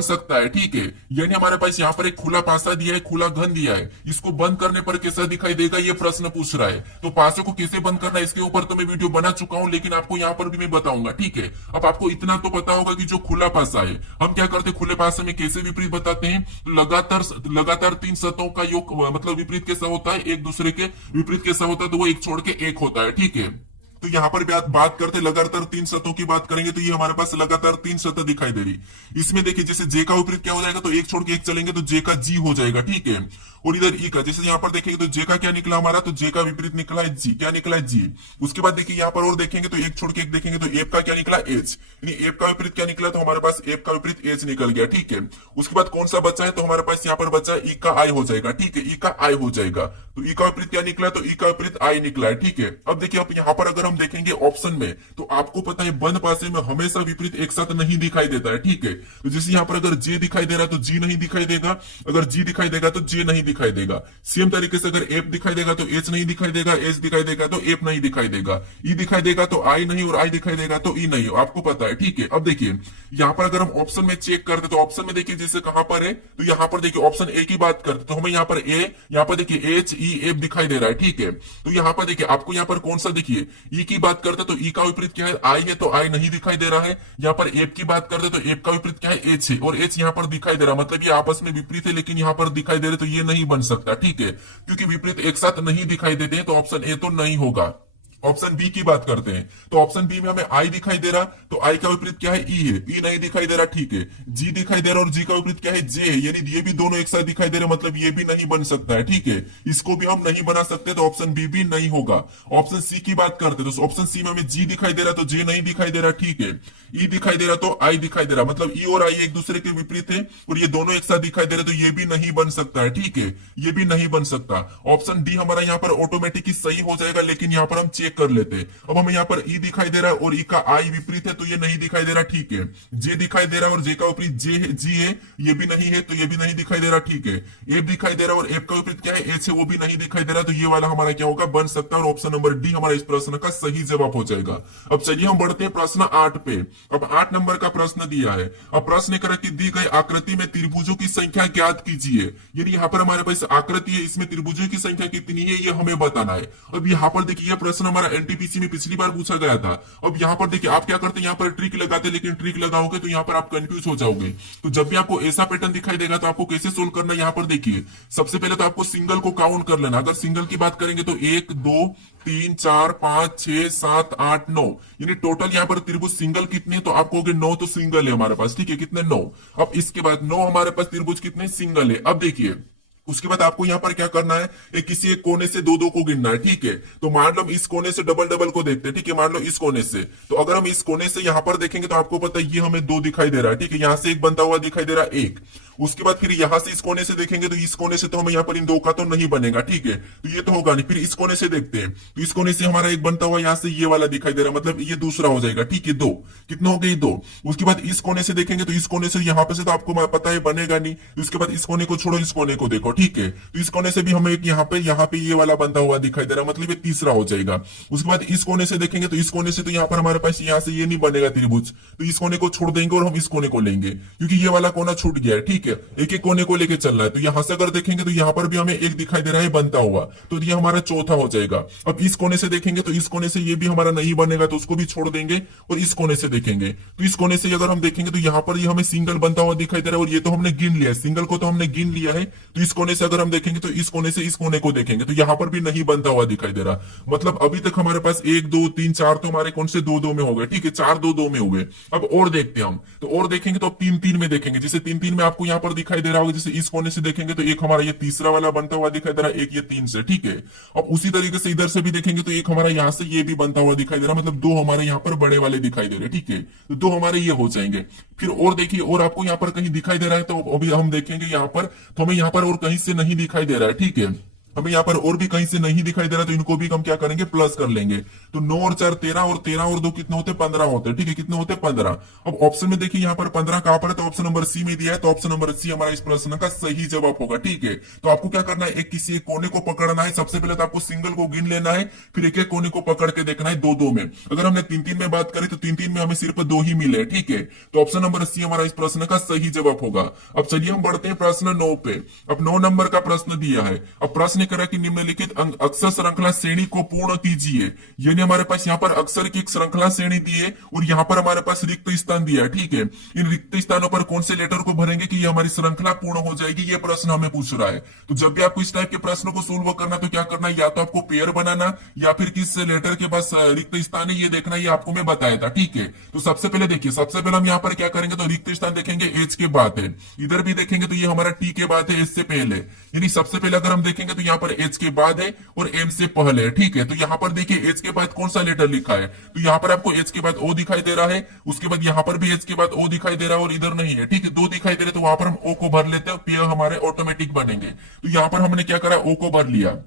सकता है, ठीक है। यानी हमारे पास यहाँ पर एक खुला पासा दिया है, खुला घन दिया है, इसको बंद करने पर कैसा दिखाई देगा, ये प्रश्न पूछ रहा है। तो पासे को कैसे बंद करना है इसके ऊपर तो मैं वीडियो बना चुका हूं, लेकिन आपको यहाँ पर भी मैं बताऊंगा, ठीक है। अब आपको इतना तो पता होगा कि जो खुला पासा है हम क्या करते हैं, खुले पासे में कैसे विपरीत बताते हैं, लगातार 3 सतहों का योग मतलब विपरीत कैसा होता है, एक दूसरे के विपरीत कैसा होता है, तो वो एक छोड़ के एक होता है, ठीक है। तो यहाँ पर बात करते लगातार 3 सतहों की बात करेंगे, तो ये हमारे पास लगातार 3 सतह दिखाई दे रही। इसमें देखिए जैसे जे का विपरीत क्या हो जाएगा, तो एक छोड़ के एक चलेंगे तो जे का जी हो जाएगा, ठीक है। और इधर ई का, जैसे यहाँ पर देखेंगे तो जे का क्या निकला हमारा, तो जे का विपरीत निकला है जी, क्या निकला है जी। उसके बाद देखिए यहाँ पर और देखेंगे तो एक छोड़ के एक देखेंगे तो एफ का क्या निकला एच, यानी एफ का विपरीत क्या निकला, तो हमारे पास एफ का विपरीत एच निकल गया, ठीक है। उसके बाद कौन सा बचा है, तो हमारे पास यहाँ पर बचा है ई का आई हो जाएगा, ठीक है, ई का आई हो जाएगा। तो ई का विपरीत क्या निकला, तो ई का विपरीत आई निकला है, ठीक है। अब देखिए अब यहाँ पर अगर हम देखेंगे ऑप्शन में, तो आपको पता है बंद पासे में हमेशा विपरीत एक साथ नहीं दिखाई देता है, ठीक है। तो जैसे यहाँ पर अगर जे दिखाई दे रहा है तो जी नहीं दिखाई देगा, अगर जी दिखाई देगा तो जे नहीं दिखाई देगा। सेम तरीके से अगर एफ दिखाई देगा तो एच नहीं दिखाई देगा, एच दिखाई देगा तो एफ नहीं दिखाई देगा, ई दिखाई देगा तो आई नहीं और आई दिखाई देगा तो ई नहीं, आपको पता है, ठीक है। अब देखिए यहाँ पर अगर हम ऑप्शन में चेक करते तो ऑप्शन में देखिए जैसे कहां पर है, तो यहाँ पर देखिए ऑप्शन ए की बात करते तो हमें यहाँ पर ए, यहाँ पर देखिए एच ई एफ दिखाई दे रहा है, ठीक है। तो यहाँ पर देखिए आपको यहाँ पर कौन सा देखिए ई की बात करते तो ई का विपरीत क्या है, आई है, तो आई नहीं दिखाई दे रहा है। यहाँ पर एफ की बात करते तो एफ का विपरीत क्या है, एच है, और एच यहाँ पर दिखाई दे रहा है, मतलब ये आपस में विपरीत है, लेकिन यहाँ पर दिखाई दे रहे तो ये नहीं बन सकता, ठीक है, क्योंकि विपरीत एक साथ नहीं दिखाई देते हैं, तो ऑप्शन ए तो नहीं होगा। ऑप्शन बी की बात करते हैं, तो ऑप्शन बी में हमें आई दिखाई दे रहा, तो आई का विपरीत क्या है, ई है, ई नहीं दिखाई दे रहा, ठीक है। जी दिखाई दे रहा और जी का विपरीत क्या है, जे है, यानी ये भी दोनों एक साथ दिखाई दे रहे, मतलब ये भी नहीं बन सकता है, ठीक है। इसको भी हम नहीं बना सकते, तो ऑप्शन बी भी नहीं होगा। ऑप्शन सी की बात करते तो ऑप्शन सी में हमें जी दिखाई दे रहा, तो जे नहीं दिखाई दे रहा, ठीक है। ई दिखाई दे रहा तो आई दिखाई दे रहा, मतलब ई और आई एक दूसरे के विपरीत है और ये दोनों एक साथ दिखाई दे रहे, तो ये भी नहीं बन सकता है, ठीक है, ये भी नहीं बन सकता। ऑप्शन डी हमारा यहाँ पर ऑटोमेटिक ही सही हो जाएगा, लेकिन यहाँ पर हम चेक एक कर लेते। अब हमें यहाँ पर ई दिखाई दे रहा है और ई का आई विपरीत है तो ये नहीं दिखाई दे रहा, ठीक है। जे दिखाई दे रहा है और जे का विपरीत जे है, जी है, ये भी नहीं है तो ये भी नहीं दिखाई दे रहा, ठीक है। एफ दिखाई दे रहा है और एफ का विपरीत क्या है, एच है, वो भी नहीं दिखाई दे रहा, तो ये वाला हमारा क्या होगा, बन सकता है और ऑप्शन नंबर डी हमारा इस प्रश्न का सही जवाब हो जाएगा। अब चलिए हम बढ़ते हैं प्रश्न 8 पे। अब 8 नंबर का प्रश्न दिया है। अब प्रश्न कर कि दी गई आकृति में त्रिभुजों की संख्या ज्ञात कीजिए। यानी यहाँ पर हमारे पास आकृति है, इसमें त्रिभुजों की संख्या कितनी है ये हमें बताना है। अब यहाँ पर देखिए, यह प्रश्न हमारा एनटीपीसी में पिछली बार पूछा गया था। अब यहाँ पर देखिए आप क्या करते हैं, यहाँ पर ट्रिक लगाते, लेकिन ट्रिक लगाओगे तो यहाँ पर आप कंफ्यूज हो जाओगे। तो जब भी आपको ऐसा पैटर्न दिखाई देगा तो आपको कैसे सोल्व करना है, यहाँ पर देखिए सबसे पहले तो आपको सिंगल को काउंट कर लेना। अगर सिंगल की बात करेंगे तो 1 2 3 4 5 6 7 8 9, यानी टोटल यहाँ पर त्रिभुज सिंगल कितने, तो आपको 9 तो सिंगल है हमारे पास, ठीक है, कितने 9। अब इसके बाद 9 हमारे पास त्रिभुज कितने सिंगल है। अब देखिए उसके बाद आपको यहाँ पर क्या करना है, किसी एक कोने से दो दो को गिनना है, ठीक है। तो मान लो हम इस कोने से डबल डबल को देखते हैं, ठीक है, मान लो इस कोने से, तो अगर हम इस कोने से यहाँ पर देखेंगे तो आपको पता है ये हमें 2 दिखाई दे रहा है, ठीक है, यहाँ से एक बनता हुआ दिखाई दे रहा है 1। उसके बाद फिर यहां से इस कोने से देखेंगे तो इस कोने से तो हमें यहाँ पर इन 2 का तो नहीं बनेगा, ठीक है, तो ये तो होगा नहीं। फिर इस कोने से देखते हैं तो इस कोने से हमारा एक बनता हुआ यहाँ से ये वाला दिखाई दे रहा है, मतलब ये दूसरा हो जाएगा, ठीक है, 2 कितना हो गई 2। उसके बाद इस कोने से देखेंगे तो इस कोने से यहाँ पे से तो आपको पता है बनेगा नहीं। उसके बाद इस कोने को छोड़ो, इस कोने को देखो, ठीक है, तो इस कोने से भी हमें एक यहाँ पे ये वाला बनता हुआ दिखाई दे रहा है, मतलब ये तीसरा हो जाएगा। उसके बाद इस कोने से देखेंगे तो इस कोने से तो यहाँ पर हमारे पास यहाँ से ये नहीं बनेगा त्रिभुज, तो इस कोने को छोड़ देंगे और हम इस कोने को लेंगे क्योंकि ये वाला कोना छूट गया है, ठीक है, एक एक कोने को लेके चलना है। तो यहां से अगर देखेंगे तो यहाँ पर भी हमें एक दिखाई दे रहा है बनता हुआ, तो ये हमारा चौथा हो जाएगा। अब इस कोने से देखेंगे तो इस कोने से ये भी हमारा नहीं बनेगा, तो उसको भी छोड़ देंगे और इस कोने से देखेंगे तो इस कोने से अगर हम देखेंगे तो यहाँ पर ये हमें सिंगल बनता हुआ दिखाई दे रहा है और ये तो हमने गिन लिया है, सिंगल को तो हमने गिन लिया है। तो इस कोने से अगर हम देखेंगे तो इस कोने से इस कोने को देखेंगे तो यहाँ पर भी नहीं बनता हुआ दिखाई दे रहा, मतलब अभी तक हमारे पास 1 2 3 4 तो हमारे कौन से 2 2 में हो गए, ठीक है, 4 2 2 में हो गए। अब और देखते हैं हम, तो और देखेंगे तो अब 3 3 में देखेंगे, जैसे 3 3 में आपको यहाँ पर दिखाई दे रहा होगा, जैसे इस कोने से देखेंगे तो एक हमारा ये तीसरा वाला बनता हुआ दिखाई दे रहा है, एक ये 3 से, ठीक है। अब उसी तरीके से इधर से भी देखेंगे तो एक हमारा यहाँ से ये भी बनता हुआ दिखाई दे रहा है, मतलब 2 हमारे यहाँ पर बड़े वाले दिखाई दे रहे हैं, ठीक है, तो 2 हमारे ये हो जाएंगे। फिर और देखिए, और आपको यहाँ पर कहीं दिखाई दे रहा है तो अभी हम देखेंगे यहाँ पर, तो हमें यहाँ पर और कहीं से नहीं दिखाई दे रहा है, ठीक है, हमें यहाँ पर और भी कहीं से नहीं दिखाई दे रहा, तो इनको भी हम क्या करेंगे, प्लस कर लेंगे। तो 9 और 4 13 और 13 और 2 कितने होते, 15 होते, ठीक है, कितने होते 15। अब ऑप्शन में देखिए यहाँ पर 15 कहां पर है, तो ऑप्शन नंबर सी में दिया है, तो ऑप्शन नंबर सी हमारा इस प्रश्न का सही जवाब होगा, ठीक है। तो आपको क्या करना है, एक किसी एक कोने को पकड़ना है, सबसे पहले तो आपको सिंगल को गिन लेना है, फिर एक एक कोने को पकड़ के देखना है 2 2 में। अगर हमने 3 3 में बात करी तो 3 3 में हमें सिर्फ 2 ही मिले, ठीक है, तो ऑप्शन नंबर सी हमारा इस प्रश्न का सही जवाब होगा। अब चलिए हम बढ़ते हैं प्रश्न 9 पे। अब 9 नंबर का प्रश्न दिया है। अब प्रश्न करा कि निम्नलिखित अक्षर श्रृंखला श्रेणी को पूर्ण कीजिए। यानी हमारे पास यहाँ पर अक्षर की एक श्रृंखला श्रेणी दी है और यहाँ पर हमारे पास रिक्त स्थान दिया है, ठीक है। इन रिक्त स्थानों पर कौन से लेटर को भरेंगे कि ये हमारी श्रृंखला पूर्ण हो जाएगी, ये प्रश्न हमें पूछ रहा है। तो जब भी आपको इस टाइप के प्रश्न को सोल्व करना तो क्या करना है, या तो आपको पेयर बनाना या फिर किस लेटर के पास रिक्त स्थान है ये देखना, ये आपको मैं बताया था, ठीक है। तो सबसे पहले देखिए, सबसे पहले हम यहाँ पर क्या करेंगे, तो रिक्त स्थान देखेंगे एच के बाद है, इधर भी देखेंगे तो ये हमारा टी के बाद है, एच से पहले, यानी सबसे पहले अगर हम देखेंगे तो यहाँ पर एच के बाद है और एम से पहले है, ठीक है। तो यहाँ पर देखिए एच के बाद कौन सा लेटर लिखा है, तो यहाँ पर आपको एच के बाद ओ दिखाई दे रहा है, उसके बाद यहाँ पर भी एच के बाद ओ दिखाई दे रहा है और इधर नहीं है, ठीक है, 2 दिखाई दे रहे, तो वहां पर हम ओ को भर लेते हैं, पेयर हमारे ऑटोमेटिक बनेंगे। तो यहाँ पर हमने क्या करा, ओ को भर लिया।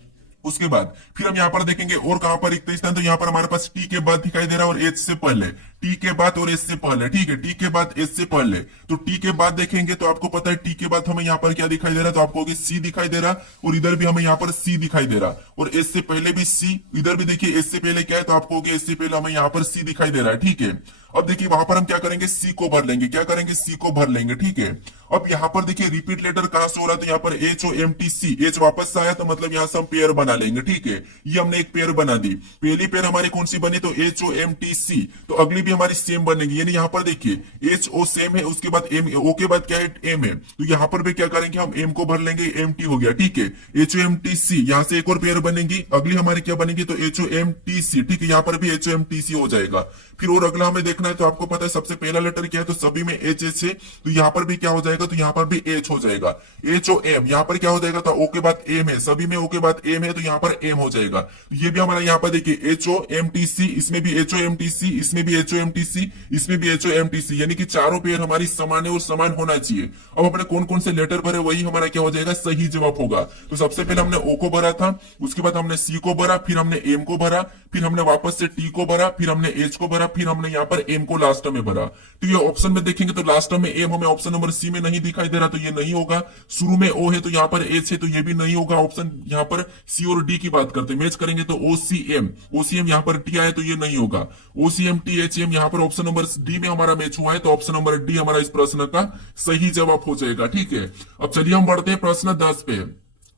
उसके बाद फिर हम यहाँ पर देखेंगे और कहां पर रिक्त स्थान, तो यहाँ पर हमारे पास टी के बाद दिखाई दे रहा है और एच से पहले, टी के बाद और एच से पहले, ठीक है, टी के बाद एच से पहले। तो टी के बाद देखेंगे तो आपको पता है टी के बाद हमें यहाँ पर क्या दिखाई दे रहा है, तो आपको सी दिखाई दे रहा और इधर भी हमें यहाँ पर सी दिखाई दे रहा और एच से पहले भी सी, इधर भी देखिए एच से पहले क्या है, तो आपको एच से पहले हमें यहाँ पर सी दिखाई दे रहा है, ठीक है। अब देखिए वहां पर हम क्या करेंगे, सी को भर लेंगे, क्या करेंगे, सी को भर लेंगे, ठीक है। अब यहाँ पर देखिए रिपीट लेटर कहां से हो रहा है, तो यहाँ पर H O M T C, H वापस से आया तो मतलब यहाँ से हम पेयर बना लेंगे, ठीक है। ये हमने एक पेयर बना दी, पहली पेयर हमारी कौन सी बनी, तो H O M T C, तो अगली भी हमारी सेम बनेगी, यानी यहाँ पर देखिए एच ओ सेम है, उसके बाद एम, ओ के बाद क्या है, एम है, तो यहाँ पर भी क्या करेंगे, हम एम को भर लेंगे, एम टी हो गया, ठीक है। H O M T C, यहाँ से एक और पेयर बनेगी, अगली हमारी क्या बनेगी, तो H O M T C, ठीक है, यहाँ पर भी H O M T C हो जाएगा। फिर और अगला हमें देखना है, तो आपको पता है सबसे पहला लेटर क्या है, तो सभी में एच एच है, तो यहाँ पर भी क्या हो जाएगा, तो यहाँ पर भी एच हो जाएगा। एच ओ एम, यहाँ पर क्या हो जाएगा, तो ओ के बाद एम है, सभी में ओ के बाद एम है, तो यहाँ पर एम हो जाएगा। तो ये भी हमारा यहाँ पर देखिए H O M T C, इसमें भी H O M T C, इसमें भी एच ओ HOMTC, इसमें भी HOMTC, यानी कि चारों पेयर हमारी समान है और समान होना चाहिए। अब हमने कौन कौन से लेटर भरे वही हमारा क्या हो जाएगा, सही जवाब होगा। तो सबसे पहले हमने O को भरा था, उसके बाद हमने C को भरा, फिर हमने M को भरा, फिर हमने वापस से T को भरा, फिर हमने H को भरा, फिर हमने यहाँ पर M को लास्ट में भरा। तो ये ऑप्शन में देखेंगे तो लास्ट में M हमें ऑप्शन नंबर C में नहीं दिखाई दे रहा, तो ये नहीं होगा। शुरू में O है तो यहाँ पर H है, तो ये भी नहीं होगा। ऑप्शन यहाँ पर C और D की बात करते हैं, मैच करेंगे तो OCM यहाँ पर T आया तो ये नहीं होगा। OCMTHM यहाँ पर ऑप्शन नंबर D में हमारा मैच हुआ है, तो ऑप्शन नंबर D हमारा इस प्रश्न का सही जवाब हो जाएगा। ठीक है, अब चलिए हम बढ़ते हैं प्रश्न 10 पे।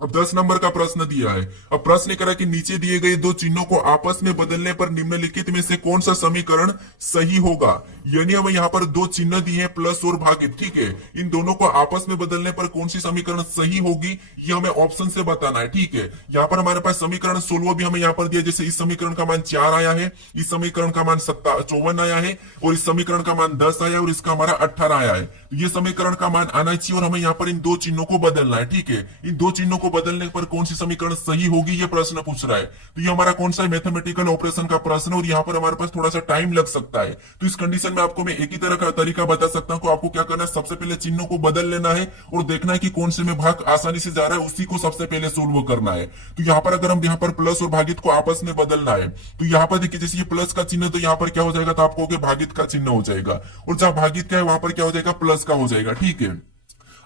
अब 10 नंबर का प्रश्न दिया है। अब प्रश्न करा कि नीचे दिए गए दो चिन्हों को आपस में बदलने पर निम्नलिखित में से कौन सा समीकरण सही होगा। यानी हमें यहाँ पर दो चिन्ह दिए हैं, प्लस और भागित। ठीक है, इन दोनों को आपस में बदलने पर कौन सी समीकरण सही होगी ये हमें ऑप्शन से बताना है। ठीक है, यहाँ पर हमारे पास समीकरण 16 भी हमें यहाँ पर दिया, जैसे इस समीकरण का मान 4 आया है, इस समीकरण का मान 54 आया है, और इस समीकरण का मान 10 आया है, और इसका हमारा 18 आया है। ये समीकरण का मान आना चाहिए और हमें यहाँ पर इन दो चिन्हों को बदलना है। ठीक है, इन दो चिन्हों को बदलने पर कौन सी समीकरण सही होगी ये प्रश्न पूछ रहा है। तो ये हमारा कौन सा मैथमेटिकल ऑपरेशन का प्रश्न है, और यहाँ पर हमारे पास थोड़ा सा टाइम लग सकता है। तो इस कंडीशन में आपको मैं एक ही तरह का तरीका बता सकता हूँ कि आपको क्या करना है, सबसे पहले चिन्हों को बदल लेना है और देखना है कि कौन से में भाग आसानी से जा रहा है, उसी को सबसे पहले सोल्व करना है। तो यहाँ पर अगर हम यहाँ पर प्लस और भागित को आपस में बदलना है, तो यहाँ पर देखिए जैसे ये प्लस का चिन्ह, तो यहाँ पर क्या हो जाएगा, तो आपको भागित का चिन्ह हो जाएगा, और जहां भागित का है वहां पर क्या हो जाएगा, प्लस का हो जाएगा। ठीक है,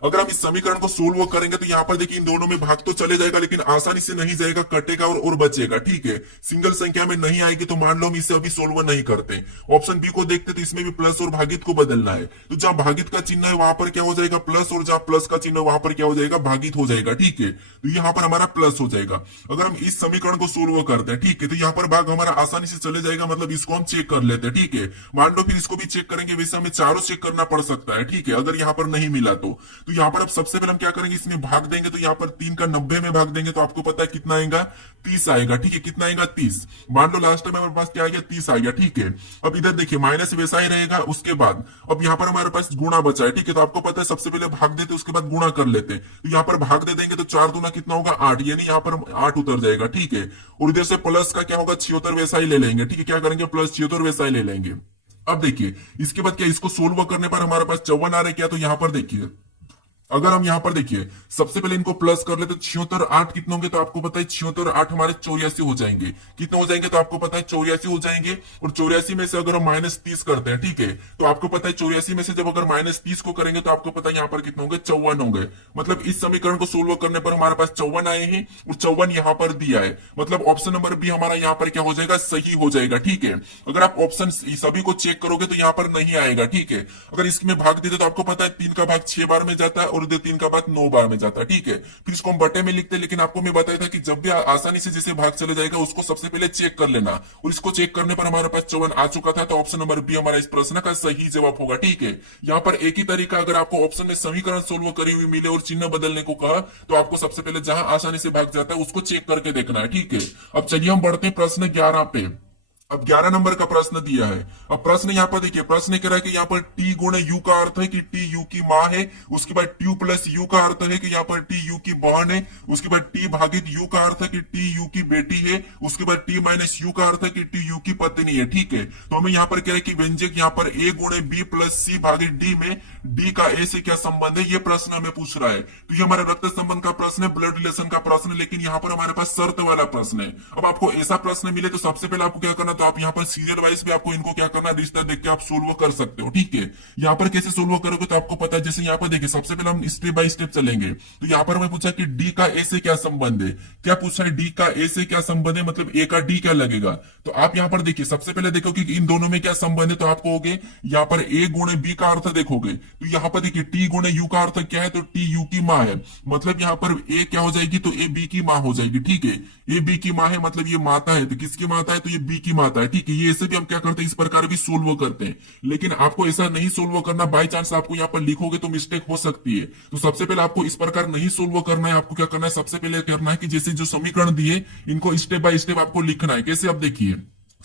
अगर हम इस समीकरण को सोल्व करेंगे तो यहाँ पर देखिए इन दोनों में भाग तो चले जाएगा, लेकिन आसानी से नहीं जाएगा, कटेगा और बचेगा। ठीक है, सिंगल संख्या में नहीं आएगी, तो मान लो हम इसे अभी सोल्व नहीं करते। ऑप्शन बी को देखते तो इसमें भी प्लस और भागित को बदलना है, तो जहां भागित का चिन्ह है वहां पर क्या हो जाएगा, प्लस, और जहां प्लस का चिन्ह वहां पर क्या हो जाएगा, भागित हो जाएगा। ठीक है, तो यहाँ पर हमारा प्लस हो जाएगा। अगर हम इस समीकरण को सोल्व करते हैं, ठीक है, तो यहाँ पर भाग हमारा आसानी से चले जाएगा, मतलब इसको हम चेक कर लेते हैं। ठीक है, मान लो फिर इसको भी चेक करेंगे, वैसे हमें चारों चेक करना पड़ सकता है। ठीक है, अगर यहाँ पर नहीं मिला तो यहाँ पर अब सबसे हम क्या करेंगे, इसमें भाग देंगे, तो यहाँ पर 3 का 90 में भाग देंगे, तो आपको पता है कितना आएगा, 30 आएगा। ठीक है, कितना आएगा, 30। मान लो लास्ट में हमारे पास क्या आ गया, 30 आ गया। ठीक है, अब इधर देखिए माइनस वैसा ही रहेगा, उसके बाद अब यहाँ पर हमारे पास गुणा बचा है। ठीक है, तो आपको पता है सबसे पहले भाग देते उसके बाद गुणा कर लेते, तो यहाँ पर भाग दे देंगे, तो 4 दूना कितना होगा, 8, यानी यहाँ पर 8 उतर जाएगा। ठीक है, और इधर से प्लस का क्या होगा, 76 वैसा ही ले लेंगे। ठीक है, क्या करेंगे, प्लस 76 वैसा ही ले लेंगे। अब देखिए इसके बाद क्या, इसको सोल्व करने पर हमारे पास 54 आ रहे क्या, तो यहाँ पर देखिए अगर हम यहाँ पर देखिए सबसे पहले इनको प्लस कर लेते, 76 8 कितने होंगे, तो आपको पता है 76 8 हमारे 84 हो जाएंगे। कितने हो जाएंगे, तो आपको पता है 84 हो जाएंगे, और 84 में से अगर हम -30 करते हैं, ठीक है, तो आपको पता है 84 में से जब अगर -30 को करेंगे तो आपको पता है यहाँ पर कितने होंगे, 54 होंगे। मतलब इस समीकरण को सोल्व करने पर हमारे पास 54 आए हैं, और 54 यहाँ पर दिया है, मतलब ऑप्शन नंबर बी हमारा यहाँ पर क्या हो जाएगा, सही हो जाएगा। ठीक है, अगर आप ऑप्शन सभी को चेक करोगे तो यहाँ पर नहीं आएगा। ठीक है, अगर इसमें भाग देते तो आपको पता है 3 का भाग 6 बार में जाता है, और इधर 3 का भाग 9 बार में जाता है। ठीक है, फिर इसको हम बटे में लिखते हैं, लेकिन आपको मैं बताया था कि जब भी आसानी से जैसे भाग चले जाएगा उसको सबसे पहले चेक कर लेना, और इसको चेक करने पर हमारे पास 54 आ चुका था, तो ऑप्शन नंबर बी हमारा इस प्रश्न का सही जवाब होगा। ठीक है, यहाँ पर एक ही तरीका, अगर आपको ऑप्शन में समीकरण सोल्व करी हुई मिले और चिन्ह बदलने को कहा, तो आपको सबसे पहले जहां आसानी से भाग जाता है उसको चेक करके देखना है। ठीक है, अब चलिए हम बढ़ते हैं प्रश्न 11 पे। अब 11 नंबर का प्रश्न दिया है। अब प्रश्न यहाँ पर देखिए, प्रश्न कह रहा है कि यहाँ पर टी गुणे यू का अर्थ है कि टी यू की माँ है, उसके बाद ट्यू प्लस यू का अर्थ है कि यहाँ पर टी यू की बहन है, उसके बाद टी भागित यू का अर्थ है कि टी यू की बेटी है, उसके बाद टी माइनस यू का अर्थ है कि टी यू की पत्नी है। ठीक है, तो हमें यहाँ पर कह रहा है कि व्यंजक यहाँ पर ए गुणे बी प्लस सी भागित डी में डी का ए से क्या संबंध है, ये प्रश्न हमें पूछ रहा है। तो ये हमारा रक्त संबंध का प्रश्न है, ब्लड रिलेशन का प्रश्न है, लेकिन यहाँ पर हमारे पास शर्त वाला प्रश्न है। अब आपको ऐसा प्रश्न मिले तो सबसे पहले आपको क्या करना, तो आप यहाँ पर सीरियल वाइज भी आपको इनको क्या करना, रिश्ता देख के आप सोल्व कर सकते हो। ठीक है, यहाँ पर कैसे सोल्व करोगे तो आपको पता है, जैसे यहाँ पर देखिए सबसे पहले हम स्टेप बाय स्टेप चलेंगे। तो यहाँ पर हमें पूछा कि डी का ए से क्या संबंध है, क्या पूछा है, डी का ए से क्या संबंध है, मतलब ए का डी क्या लगेगा। तो आप यहाँ पर देखिए सबसे पहले देखो कि इन दोनों में क्या संबंध है, तो आप कहोगे यहाँ पर ए गुणे बी का अर्थ देखोगे, तो यहाँ पर देखिए टी गुणे यू का अर्थ क्या है, तो टी यू की माँ है, मतलब यहाँ पर ए क्या हो जाएगी, तो ए बी की माँ हो जाएगी। ठीक है, ए बी की माँ है, मतलब ये माता है, तो किसकी माता है, तो ये बी की माता है। ठीक है, ये ऐसे भी हम क्या करते हैं, इस प्रकार भी सोल्व करते हैं, लेकिन आपको ऐसा नहीं सोल्व करना, बाय चांस आपको यहाँ पर लिखोगे तो मिस्टेक हो सकती है। तो सबसे पहले आपको इस प्रकार नहीं सोल्व करना है, आपको क्या करना है, सबसे पहले करना है कि जैसे जो समीकरण दिए इनको स्टेप बाय स्टेप आपको लिखना है। कैसे, अब देखिए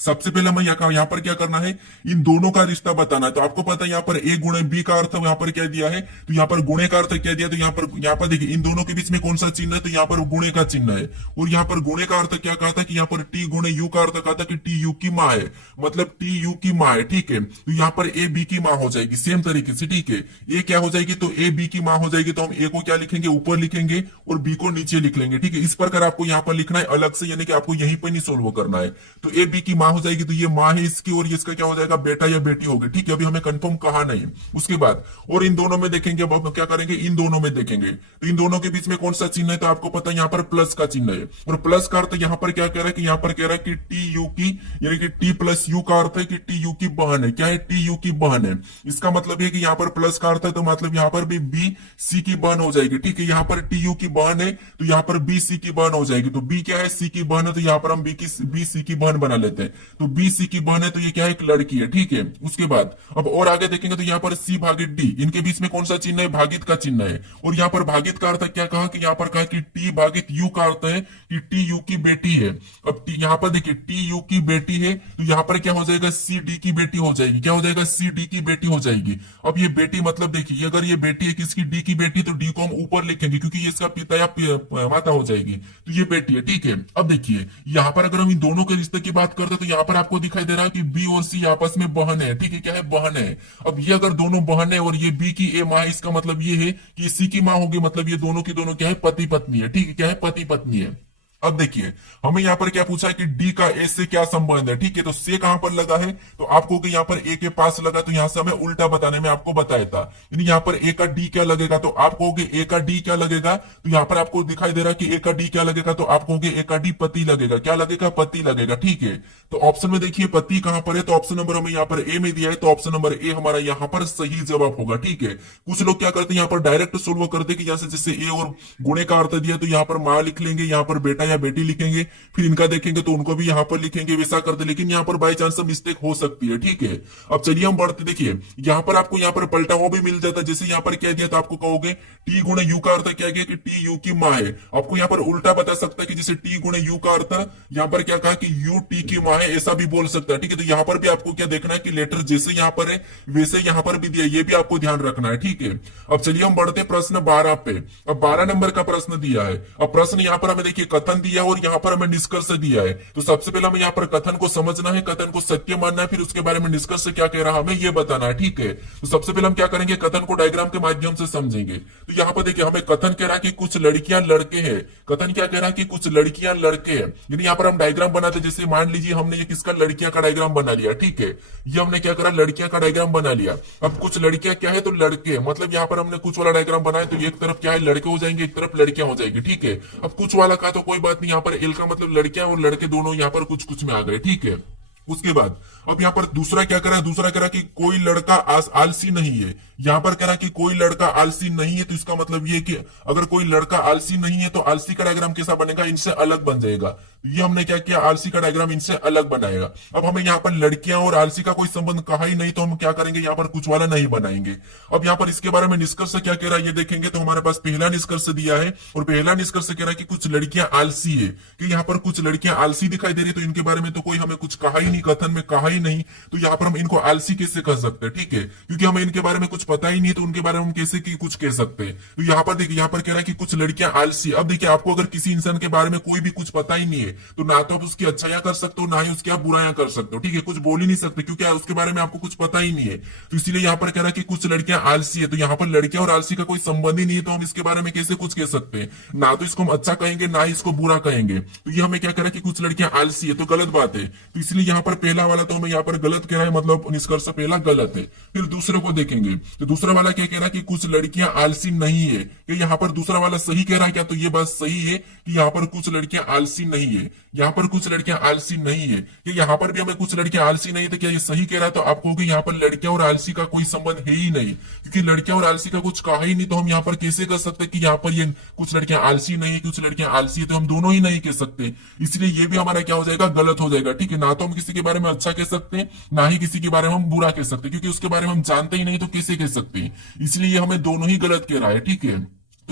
सबसे पहले हमें यहाँ पर क्या करना है, इन दोनों का रिश्ता बताना है। तो आपको पता है यहाँ पर ए गुणे बी का अर्थ यहाँ पर क्या दिया है, तो यहाँ पर गुणे का अर्थ क्या दिया, तो यहाँ पर देखिए इन दोनों के बीच में कौन सा चिन्ह है, तो यहाँ पर गुणे का चिन्ह है। और यहाँ पर गुणे का अर्थ क्या कहा था कि यहाँ पर टी गुणे यू का अर्थ कहा था कि टी यू की माँ है, मतलब टी यू की माँ है, ठीक है। तो यहाँ पर ए बी की माँ हो जाएगी सेम तरीके से, ठीक है। ए क्या हो जाएगी, तो ए बी की माँ हो जाएगी, तो हम ए को क्या लिखेंगे, ऊपर लिखेंगे और बी को नीचे लिख लेंगे, ठीक है। इस प्रकार आपको यहाँ पर लिखना है अलग से, यानी कि आपको यहीं पर नहीं सोल्व करना है। तो ए बी की माँ हो जाएगी, तो ये माँ है इसकी, और इसका क्या हो जाएगा, बेटा या बेटी होगी, ठीक है। अभी हमें कंफर्म कहा नहीं। उसके बाद और इन दोनों में देखेंगे, अब हम क्या करेंगे, इन दोनों में देखेंगे। तो इन दोनों के बीच में कौन सा चिन्ह है, तो आपको पता है यहाँ पर प्लस का चिन्ह है। और प्लस का अर्थ यहाँ पर क्या कह रहा है कि यहाँ पर कह रहा है कि टी यू की, यानी कि टी प्लस यू का अर्थ है कि टी यू की बहन है। क्या है, टी यू की बहन है। इसका मतलब है कि यहाँ पर प्लस का अर्थ है, तो मतलब यहाँ पर भी बी सी की बहन हो जाएगी, ठीक है। यहाँ पर टी यू की बहन है, तो यहाँ पर बी सी की बहन हो जाएगी। तो बी क्या है, सी की बहन है, तो यहाँ पर हम बी सी की बहन बना लेते हैं। तो बी सी की बहन है, तो ये क्या है, एक लड़की है, ठीक है। उसके बाद अब और आगे देखेंगे, तो यहाँ पर सी भागित डी, इनके बीच में कौन सा चिन्ह है, भागित का चिन्ह है। और यहाँ पर भागित का अर्थ क्या कहा कि यहाँ पर कहा कि टी भागित यू का अर्थ है कि टी यू की बेटी है। अब यहाँ पर देखिए टी यू की बेटी है, तो यहाँ पर क्या हो जाएगा, सी डी की बेटी हो जाएगी। क्या हो जाएगा, सी डी की बेटी हो जाएगी। अब ये बेटी मतलब देखिए, अगर ये बेटी है किसकी, डी की बेटी, तो डी को हम ऊपर लिखेंगे क्योंकि ये इसका पिता या माता हो जाएगी। तो ये बेटी है, ठीक है। अब देखिए यहाँ पर अगर हम इन दोनों के रिश्ते की बात करते हैं, तो यहाँ पर आपको दिखाई दे रहा है कि बी और सी आपस में बहन है, ठीक है। क्या है, बहन है। अब ये अगर दोनों बहन है और ये बी की ए माँ, इसका मतलब ये है कि सी की माँ होगी, मतलब ये दोनों की दोनों क्या है, पति पत्नी है, ठीक है। क्या है, पति पत्नी है। अब देखिए हमें यहाँ पर क्या पूछा है कि डी का ए से क्या संबंध है, ठीक है। तो से कहां पर लगा है, तो आपको कि यहाँ पर ए के पास लगा, तो यहां से हमें उल्टा बताने में आपको बताया था। यानी यहाँ पर ए का डी क्या लगेगा, तो आप कहोगे ए का डी क्या लगेगा, तो यहाँ पर आपको दिखाई दे रहा है कि ए का डी क्या लगेगा, तो आप कहोगे ए का डी पति लगेगा। क्या लगेगा, पति लगेगा, ठीक है। तो ऑप्शन में देखिए पति कहां पर है, तो ऑप्शन नंबर हमें यहाँ पर ए में दिया है, तो ऑप्शन नंबर ए हमारा यहाँ पर सही जवाब होगा, ठीक है। कुछ लोग क्या करते हैं, यहाँ पर डायरेक्ट सोल्व करते कि जैसे जैसे ए और गुणे का अर्थ दिया, तो यहाँ पर माँ लिख लेंगे, यहाँ पर बेटा या बेटी लिखेंगे, फिर इनका देखेंगे तो उनको भी यहाँ पर लिखेंगे, वैसा करते। लेकिन यहाँ पर बाई चांस मिस्टेक हो सकती है, ठीक है। अब चलिए हम बढ़ते, देखिए यहाँ पर आपको यहाँ पर पलटा हुआ भी मिल जाता है। जैसे यहाँ पर क्या दिया, तो आपको कहोगे टी गुणे यू का अर्थ क्या गया कि टी यू की माँ है। आपको यहाँ पर उल्टा बता सकता है कि जैसे टी गुणे यू का अर्थ यहाँ पर क्या कहा कि यू टी की माँ है, ऐसा भी बोल सकता है, ठीक है। तो यहाँ पर भी आपको क्या देखना है कि लेटर जैसे यहाँ पर है वैसे यहाँ पर भी दिया, ये भी आपको ध्यान रखना है, ठीक है। अब चलिए हम बढ़ते प्रश्न 12 पे। अब 12 नंबर का प्रश्न दिया है। अब प्रश्न यहाँ पर हमें देखिए कथन दिया और यहाँ पर हमें निष्कर्ष दिया है। तो सबसे पहले हमें यहाँ पर कथन को समझना है, कथन को सत्य मानना है, फिर उसके बारे में निष्कर्ष क्या कह रहा है हमें ये बताना है, ठीक है। तो सबसे पहले हम क्या करेंगे, कथन को डायग्राम के माध्यम से समझेंगे। तो यहाँ पर देखिए हमें कथन कह रहा है कि कुछ लड़कियां लड़के हैं। कथन क्या कह रहा है कि कुछ लड़कियां लड़के हैं, यानी यहाँ पर हम डायग्राम बनाते, जैसे मान लीजिए हमने ये किसका, लड़कियां का डायग्राम बना लिया, ठीक है। ये हमने क्या करा, लड़कियां का डायग्राम बना लिया। अब कुछ लड़कियां क्या है, तो लड़के, मतलब यहाँ पर हमने कुछ वाला डायग्राम बनाया, तो एक तरफ क्या है, लड़के हो जाएंगे, एक तरफ लड़कियां हो जाएगी, ठीक है। अब कुछ वाला का तो कोई बात नहीं, यहाँ पर एल का मतलब लड़कियां और लड़के दोनों यहाँ पर कुछ कुछ में आ गए, ठीक है। उसके बाद अब यहाँ पर दूसरा क्या करा, दूसरा कह रहा कि कोई लड़का आलसी नहीं है। यहाँ पर कह रहा कि कोई लड़का आलसी नहीं है, तो इसका मतलब ये कि अगर कोई लड़का आलसी नहीं है तो आलसी का डायग्राम कैसा बनेगा, इनसे अलग बन जाएगा। ये हमने क्या किया, आलसी का डायग्राम इनसे अलग बनाएगा। अब हमें यहाँ पर लड़कियां और आलसी का कोई संबंध कहा ही नहीं, तो हम क्या करेंगे, यहाँ पर कुछ वाला नहीं बनाएंगे। अब यहाँ पर इसके बारे में निष्कर्ष क्या कह रहा है ये देखेंगे, तो हमारे पास पहला निष्कर्ष दिया है, और पहला निष्कर्ष कह रहा है कि कुछ लड़कियां आलसी है, कि यहाँ पर कुछ लड़कियां आलसी दिखाई दे रही, तो इनके बारे में तो कोई हमें कुछ कहा ही नहीं, कथन में कहा ही नहीं, तो यहाँ पर हम इनको आलसी कैसे कह सकते हैं, ठीक है। क्योंकि हमें इनके बारे में कुछ पता ही नहीं, तो उनके बारे में हम कैसे कुछ कह सकते हैं। तो यहाँ पर देखिए, यहाँ पर कह रहा है कि कुछ लड़कियां आलसी। अब देखिए आपको अगर किसी इंसान के बारे में कोई भी कुछ पता ही नहीं है, तो ना तो आप उसकी अच्छाइयां कर सकते हो, ना ही उसकी आप बुराइयां कर सकते हो, ठीक है। कुछ बोल ही नहीं सकते क्योंकि उसके बारे में आपको कुछ पता ही नहीं है। तो इसीलिए यहाँ पर कह रहा है कि कुछ लड़कियां आलसी है, तो यहाँ पर लड़कियां और आलसी का कोई संबंध ही नहीं है, तो हम इसके बारे में कैसे कुछ कह सकते हैं। ना तो इसको हम अच्छा कहेंगे, ना ही इसको बुरा कहेंगे। तो ये हमें क्या कह रहा है कि कुछ लड़कियां आलसी है, तो गलत बात है। तो इसलिए यहाँ पर पहला वाला तो हमें यहाँ पर गलत कह रहा है, मतलब निष्कर्ष पहला गलत है। फिर दूसरे को देखेंगे, तो दूसरा वाला क्या कह रहा है कि कुछ लड़कियां आलसी नहीं है, कि यहाँ पर दूसरा वाला सही कह रहा है क्या, तो ये बात सही है कि यहाँ पर कुछ लड़कियां आलसी नहीं है, यहाँ पर कुछ लड़कियां आलसी नहीं है, कि यहाँ पर भी हमें कुछ लड़कियां आलसी नहीं, तो क्या ये सही कह रहा है, तो आप कहोगे यहाँ पर लड़कियां और आलसी का कोई संबंध है ही नहीं, क्योंकि लड़कियां और आलसी का कुछ कहा ही नहीं, तो हम यहाँ पर कैसे कर सकते कि यहाँ पर ये कुछ लड़कियां आलसी नहीं है, कुछ लड़कियां आलसी है, तो हम दोनों ही नहीं कह सकते। इसलिए ये भी हमारा क्या हो जाएगा, गलत हो जाएगा, ठीक है। ना तो हम किसी के बारे में अच्छा कह सकते हैं, ना ही किसी के बारे में हम बुरा कह सकते, क्योंकि उसके बारे में हम जानते ही नहीं, तो कैसे कह सकते हैं। इसलिए हमें दोनों ही गलत कह रहा है, ठीक है।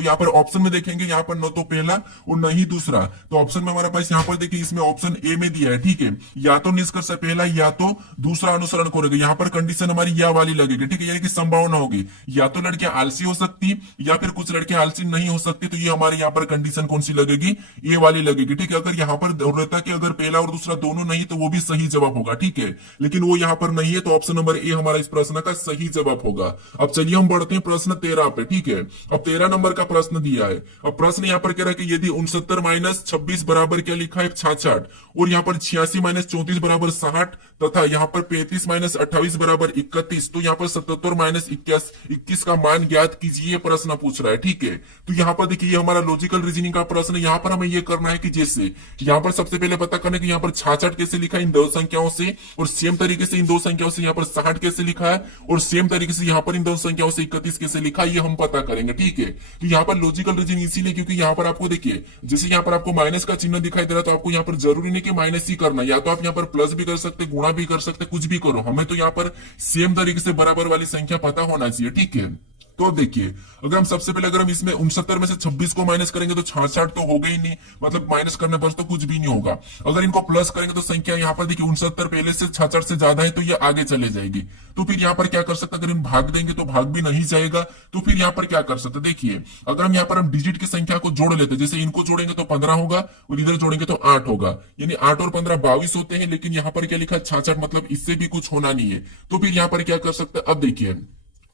तो यहाँ पर ऑप्शन में देखेंगे, यहाँ पर न तो पहला और न ही दूसरा, तो ऑप्शन में हमारे पास यहाँ पर देखिए इसमें ऑप्शन ए में दिया है, ठीक है, या तो निष्कर्ष पहला या तो दूसरा अनुसरण करेगा। यहाँ पर कंडीशन हमारी या वाली लगेगी, ठीक है, यानी कि संभावना होगी या तो लड़कियां आलसी हो सकती या फिर कुछ लड़कियां आलसी नहीं हो सकती, तो ये हमारे यहाँ पर कंडीशन कौन सी लगेगी, ये वाली लगेगी, ठीक है। अगर यहाँ पर रहता कि अगर पहला और दूसरा दोनों नहीं तो वो भी सही जवाब होगा, ठीक है, लेकिन वो यहाँ पर नहीं है, तो ऑप्शन नंबर ए हमारा इस प्रश्न का सही जवाब होगा। अब चलिए हम बढ़ते हैं प्रश्न 13 पे, ठीक है। अब 13 नंबर का प्रश्न दिया है। अब प्रश्न यहाँ पर कह रहा है कि यदि 69 माइनस 26 बराबर क्या लिखा है 66, और यहाँ पर 86 माइनस 34 बराबर 60, तथा यहाँ पर 35 माइनस 28 बराबर 31, तो यहाँ पर 77 माइनस 21 का मान ज्ञात कीजिए प्रश्न पूछ रहा है, ठीक है। तो यहाँ पर देखिए हमारा लॉजिकल रीजनिंग का प्रश्न, यहाँ पर हमें ये करना है कि जैसे यहाँ पर सबसे पहले पता करना कि यहाँ पर 66 कैसे लिखा है इन दो संख्याओं से, और सेम तरीके से इन दो संख्याओं से यहाँ पर 60 कैसे लिखा है, और सेम तरीके से यहाँ पर इन दो संख्याओं से 31 कैसे लिखा है, ये हम पता करेंगे, ठीक है। तो यहाँ पर लॉजिकल रीजनिंग इसीलिए क्योंकि यहाँ पर आपको देखिए जैसे यहाँ पर आपको माइनस का चिन्ह दिखाई दे रहा है, तो आपको यहाँ पर जरूरी नहीं कि माइनस ही करना, या तो आप यहाँ पर प्लस भी कर सकते, गुणा भी कर सकते, कुछ भी करो, हमें तो यहाँ पर सेम तरीके से बराबर वाली संख्या पता होना चाहिए, ठीक है। तो अब देखिए अगर हम सबसे पहले अगर हम इसमें 69 में से 26 को माइनस करेंगे तो 66 तो होगा ही नहीं, मतलब माइनस करने पर तो कुछ भी नहीं होगा। अगर इनको प्लस करेंगे तो संख्या यहाँ पर देखिए 69 पहले से 66 से ज्यादा है, तो ये आगे चले जाएगी। तो फिर यहाँ पर क्या कर सकते, अगर हम भाग देंगे तो भाग भी नहीं जाएगा, तो फिर यहाँ पर क्या कर सकते, देखिए अगर हम यहाँ पर हम डिजिट की संख्या को जोड़ लेते, जैसे इनको जोड़ेंगे तो 15 होगा और इधर जोड़ेंगे तो 8 होगा, यानी 8 और 15 22 होते हैं, लेकिन यहाँ पर क्या लिखा है 66, मतलब इससे भी कुछ होना नहीं है। तो फिर यहाँ पर क्या कर सकते हैं, अब देखिए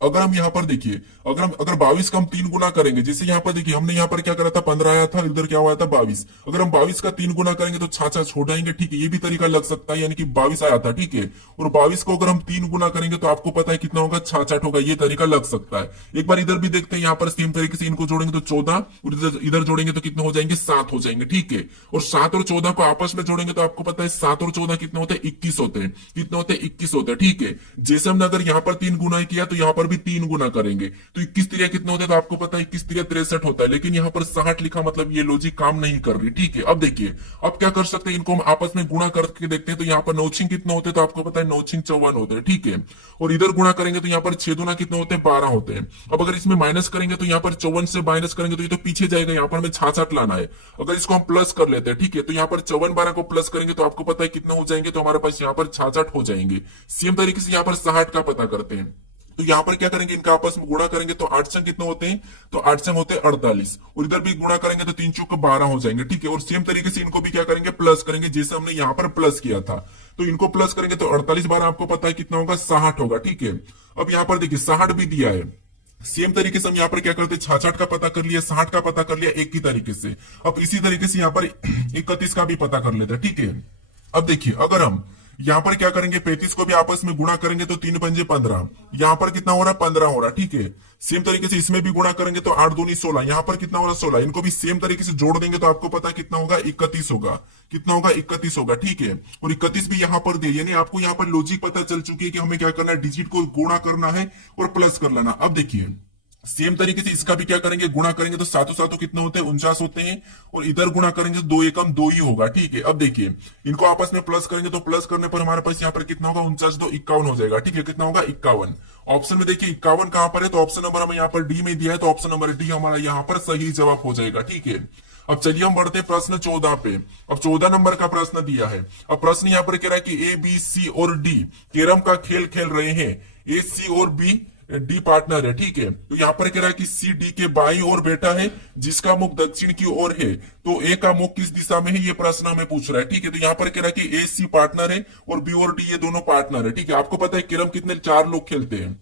अगर हम यहाँ पर देखिए अगर 22 का हम 3 गुना करेंगे, जैसे यहाँ पर देखिए हमने यहाँ पर क्या करा था 15 आया था, इधर क्या हुआ था 22, अगर हम 22 का 3 गुना करेंगे तो 66 छोड़ आएंगे, ठीक है, ये भी तरीका लग सकता है, यानी कि 22 आया था, ठीक है, और 22 को अगर हम 3 गुना करेंगे तो आपको पता है कितना होगा 66 होगा, ये तरीका लग सकता है। एक बार इधर भी देखते हैं, यहाँ पर सेम तरीके से इनको जोड़ेंगे तो 14 और इधर जोड़ेंगे तो कितने हो जाएंगे 7 हो जाएंगे, ठीक है, और 7 और 14 को आपस में जोड़ेंगे तो आपको पता है 7 और 14 कितने होते हैं 21 होते हैं, कितने होते हैं 21 होते हैं, ठीक है। जैसे हमने अगर यहाँ पर 3 गुना किया तो यहाँ पर भी 3 गुना करेंगे, तो 21 त्रिया कितना होता है, तो आपको पता है 21 त्रिया 63 होता है, लेकिन यहाँ पर 60 लिखा, मतलब ये लॉजिक काम नहीं कर रही, ठीक है। अब देखिए अब क्या कर सकते हैं, इनको हम आपस में गुणा करके देखते हैं, तो यहाँ पर 9 छिंग कितने होते हैं, तो आपको पता है 9 छिंग 54 होते हैं, ठीक है, और इधर गुणा करेंगे तो यहाँ पर 6 दूना कितने होते हैं 12 होते हैं। अब अगर इसमें माइनस करेंगे तो यहाँ पर 54 से माइनस करेंगे तो ये तो पीछे जाएगा, यहाँ पर हमें 66 लाना है। अगर इसको हम प्लस कर लेते हैं, ठीक है, तो यहाँ पर 54 12 को प्लस करेंगे तो आपको पता है कितना हो जाएंगे, तो हमारे पास यहाँ पर 66 हो जाएंगे। सेम तरीके से यहाँ पर 60 का पता करते हैं, तो यहाँ पर क्या करेंगे, इनका आपस में गुणा करेंगे तो 8 संग कितने होते हैं, तो 8 संग होते हैं 48, और इधर भी गुणा करेंगे तो 3 चौक 12 हो जाएंगे, ठीक है, और सेम तरीके से इनको भी क्या करेंगे प्लस करेंगे, जैसे हमने यहाँ पर प्लस किया था, तो इनको प्लस करेंगे तो 48 12 आपको पता है कितना होगा 60 होगा, ठीक है। अब यहाँ पर देखिए 60 भी दिया है, सेम तरीके से हम यहाँ पर क्या करते हैं 66 का पता कर लिया, 60 का पता कर लिया एक ही तरीके से। अब इसी तरीके से यहाँ पर 31 का भी पता कर लेते हैं, ठीक है। अब देखिए अगर हम यहाँ पर क्या करेंगे 35 को भी आपस में गुणा करेंगे तो 3 पंजे 15, यहाँ पर कितना हो रहा है 15 हो रहा है, ठीक है। सेम तरीके से इसमें भी गुणा करेंगे तो 8 दूनी 16, यहाँ पर कितना हो रहा है 16, इनको भी सेम तरीके से जोड़ देंगे तो आपको पता है कितना होगा 31 होगा, कितना होगा 31 होगा, ठीक है, और 31 भी यहाँ पर दे, यानी आपको यहाँ पर लॉजिक पता चल चुकी है कि हमें क्या करना है, डिजिट को गुणा करना है और प्लस कर लेना। अब देखिए सेम तरीके से इसका भी क्या करेंगे, गुणा करेंगे तो 7 7 कितने होते हैं 49 होते हैं, और इधर गुणा करेंगे तो 2 एकम 2 ही होगा, ठीक है। अब देखिए इनको आपस में प्लस करेंगे तो प्लस करने पर हमारे पास यहाँ पर कितना होगा 49 2 51 हो जाएगा, ठीक है, कितना होगा 51। ऑप्शन में देखिए 51 कहां पर है, तो ऑप्शन नंबर हमें यहाँ पर डी में दिया है, तो ऑप्शन नंबर डी हमारा यहाँ पर सही जवाब हो जाएगा, ठीक है। अब चलिए हम बढ़ते हैं प्रश्न 14 पे। अब 14 नंबर का प्रश्न दिया है। अब प्रश्न यहाँ पर कह रहा है कि ए बी सी और डी कैरम का खेल खेल रहे हैं, ए सी और बी डी पार्टनर है, ठीक है। तो यहाँ पर कह रहा है कि सी डी के बाईं ओर बैठा है जिसका मुख दक्षिण की ओर है, तो ए का मुख किस दिशा में है, ये प्रश्न हमें पूछ रहा है, ठीक है। तो यहाँ पर कह रहा है कि ए सी पार्टनर है और बी और डी ये दोनों पार्टनर है, ठीक है। आपको पता है कैरम कितने 4 लोग खेलते हैं।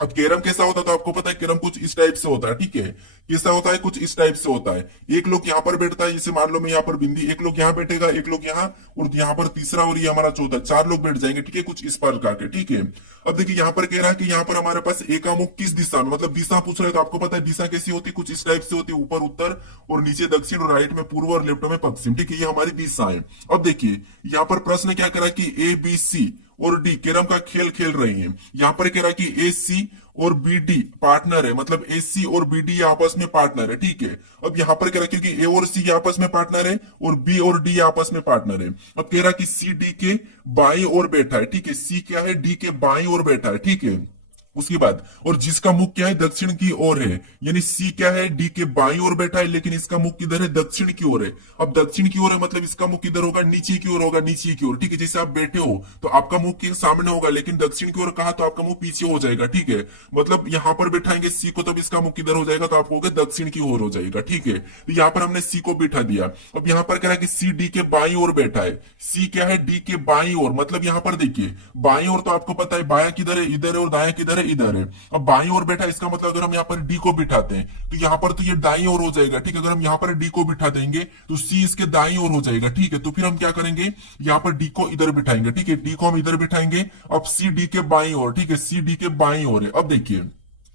अब कैरम कैसा होता है, तो आपको पता है कैरम कुछ इस टाइप से होता है, ठीक है, कैसा होता है कुछ इस टाइप से होता है। एक लोग यहाँ पर बैठता है, जैसे मान लो मैं यहाँ पर बिंदी, एक लोग यहाँ बैठेगा, एक लोग यहाँ, और यहाँ पर तीसरा और ये हमारा चौथा, 4 लोग बैठ जाएंगे, ठीक है, कुछ इस प्रकार के, ठीक है। अब देखिए यहाँ पर कह रहा है कि यहाँ पर हमारे पास ए का मुख किस दिशा में, मतलब दिशा पूछ रहे हैं, तो आपको पता है दिशा कैसी होती है, कुछ इस टाइप से होती है, ऊपर उत्तर और नीचे दक्षिण और राइट में पूर्व और लेफ्ट में पश्चिम, ठीक है, ये हमारी दिशा है। अब देखिए यहाँ पर प्रश्न क्या करा कि ए बी सी और डी कैरम का खेल खेल रहे हैं। यहाँ पर कह रहा है कि ए सी और बी डी पार्टनर है, मतलब ए सी और बी डी आपस में पार्टनर है, ठीक है। अब यहाँ पर कह रहा है क्योंकि ए और सी आपस में पार्टनर है और बी और डी आपस में पार्टनर है। अब कह रहा है कि सी डी के बाईं ओर बैठा है, ठीक है, सी क्या है डी के बाईं ओर बैठा है, ठीक है। उसके बाद और जिसका मुख क्या है दक्षिण की ओर है, यानी सी क्या है डी के बाईं ओर बैठा है, लेकिन इसका मुख किधर है दक्षिण की ओर है। अब दक्षिण की ओर है मतलब इसका मुख किधर होगा नीचे की ओर होगा, नीचे की ओर, ठीक है। जैसे आप बैठे हो तो आपका मुख के सामने होगा, लेकिन दक्षिण की ओर कहा तो आपका मुख पीछे हो जाएगा, ठीक है। मतलब यहाँ पर बैठाएंगे सी को, तब इसका मुख किधर हो जाएगा तो आप कहोगे दक्षिण की ओर हो जाएगा, ठीक है। तो यहाँ पर हमने सी को बिठा दिया। अब यहाँ पर कह रहा है कि सी डी के बाईं ओर बैठा है, सी क्या है डी के बाईं ओर, मतलब यहाँ पर देखिए बाईं ओर तो आपको पता है बायां किधर है इधर है, और दायां किधर है इधर है। अब बाईं ओर बैठा है इसका मतलब अगर हम यहाँ पर डी को बिठाते हैं तो यहाँ पर तो ये दाईं ओर हो जाएगा, ठीक है। अगर हम यहाँ पर डी को बिठा देंगे तो सी इसके दाईं ओर हो जाएगा, ठीक है। तो फिर हम क्या करेंगे यहाँ पर डी को इधर बिठाएंगे, ठीक है। डी को हम इधर बिठाएंगे। अब सी डी के बाईं ओर, ठीक है, सी डी के बाईं ओर है। अब देखिए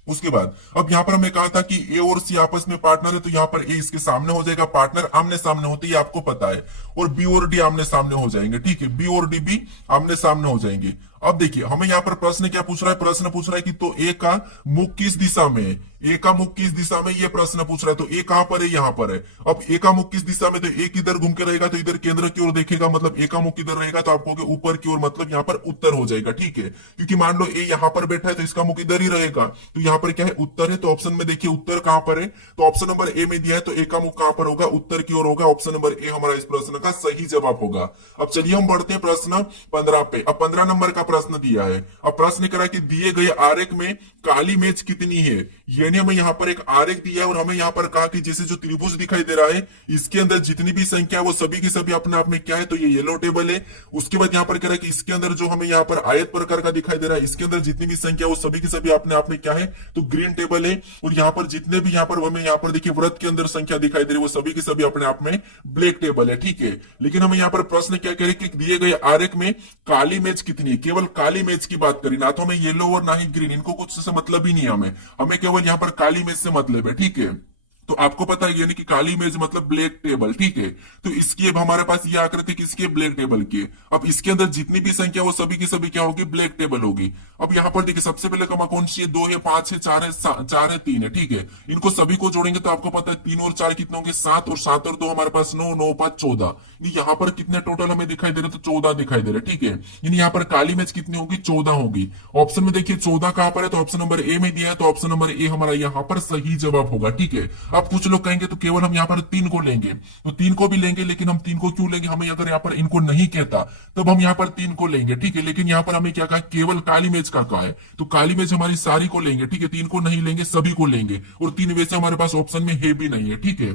उसके बाद अब यहाँ पर हमने कहा था कि ए और सी आपस में पार्टनर है, तो यहाँ पर ए इसके सामने हो जाएगा, पार्टनर आमने सामने होते ही आपको पता है। और बी और डी आमने सामने हो जाएंगे, ठीक है, बी और डी भी आमने सामने हो जाएंगे। अब देखिए हमें यहाँ पर प्रश्न क्या पूछ रहा है, प्रश्न पूछ रहा है कि तो ए का मुख किस दिशा में है, ए का मुख किस दिशा में, ये प्रश्न पूछ रहा है। तो ए कहां पर है, यहाँ पर है। अब ए का मुख किस दिशा में, तो ए किधर घूम के रहेगा तो इधर केंद्र की ओर देखेगा, मतलब ए का मुख किधर रहेगा तो आप कहोगे ऊपर की ओर, मतलब यहाँ पर उत्तर हो जाएगा, ठीक है। क्योंकि मान लो ए यहाँ पर बैठा है तो इसका मुख इधर ही रहेगा, तो यहाँ पर क्या है उत्तर है। तो ऑप्शन में देखिए उत्तर कहां पर है, तो ऑप्शन नंबर ए में दिया है, तो ए का मुख कहां पर होगा, उत्तर की ओर होगा। ऑप्शन नंबर ए हमारा इस प्रश्न का सही जवाब होगा। अब चलिए हम बढ़ते हैं प्रश्न 15 पे। अब 15 नंबर का प्रश्न दिया है। अब प्रश्न करा कि दिए गए आरेख में काली मेज कितनी है, यानी हमें यहाँ पर एक आरेख दिया है और हमें यहाँ पर कहा कि जैसे जो त्रिभुज दिखाई दे रहा है इसके अंदर जितनी भी संख्या है वो सभी की सभी अपने आप में क्या है, तो ये येलो टेबल है। उसके बाद यहाँ पर कह रहा है कि इसके अंदर जो हमें यहाँ पर आयत प्रकार का दिखाई दे रहा है इसके अंदर जितनी भी संख्या वो सभी की सभी अपने आप में क्या है, तो ग्रीन टेबल है। और यहाँ पर जितने भी यहाँ पर हमें यहाँ पर देखिए व्रत के अंदर संख्या दिखाई दे रही है वो सभी की सभी अपने आप में ब्लैक टेबल है, ठीक है। लेकिन हमें यहाँ पर प्रश्न क्या कह रहे हैं कि दिए गए आरेख में काली मेज कितनी है, केवल काली मेज की बात करी, ना तो हमें येलो और ना ही ग्रीन, इनको कुछ से मतलब ही नहीं है। हमें केवल यहाँ पर काली मेज से मतलब है, ठीक है। तो आपको पता है यानी कि काली मेज मतलब ब्लैक टेबल, ठीक है। तो इसकी अब हमारे पास ये आकृति किसकी है, ब्लैक टेबल की। अब इसके अंदर जितनी भी संख्या वो सभी की सभी क्या होगी, ब्लैक टेबल होगी। अब यहाँ पर देखिए सबसे पहले कमा कौन सी है, 2 है, 5 है, 4 है, 4 है, 3 है, ठीक है। इनको सभी को जोड़ेंगे तो आपको पता है 3 और 4 कितने होंगे, 7, और 7 और 2 हमारे पास 9, 9 5 14। यहाँ पर कितने टोटल हमें दिखाई दे रहे, तो 14 दिखाई दे रहे, ठीक है। यानी यहाँ पर काली मेज कितनी होगी, 14 होगी। ऑप्शन में देखिए 14 कहां पर है, तो ऑप्शन नंबर ए में दिया है, तो ऑप्शन नंबर ए हमारा यहाँ पर सही जवाब होगा, ठीक है। अब कुछ लोग कहेंगे तो केवल हम यहाँ पर 3 को लेंगे, तो 3 को भी लेंगे, लेकिन हम 3 को क्यों लेंगे, हमें अगर यहाँ पर इनको नहीं कहता तब हम यहाँ पर 3 को लेंगे, ठीक है। लेकिन यहाँ पर हमें क्या कहा, केवल काली मेज का कहा है, तो काली मेज हमारी सारी को लेंगे, ठीक है। 3 को नहीं लेंगे, सभी को लेंगे, और 3 वैसे हमारे पास ऑप्शन में है भी नहीं है, ठीक है।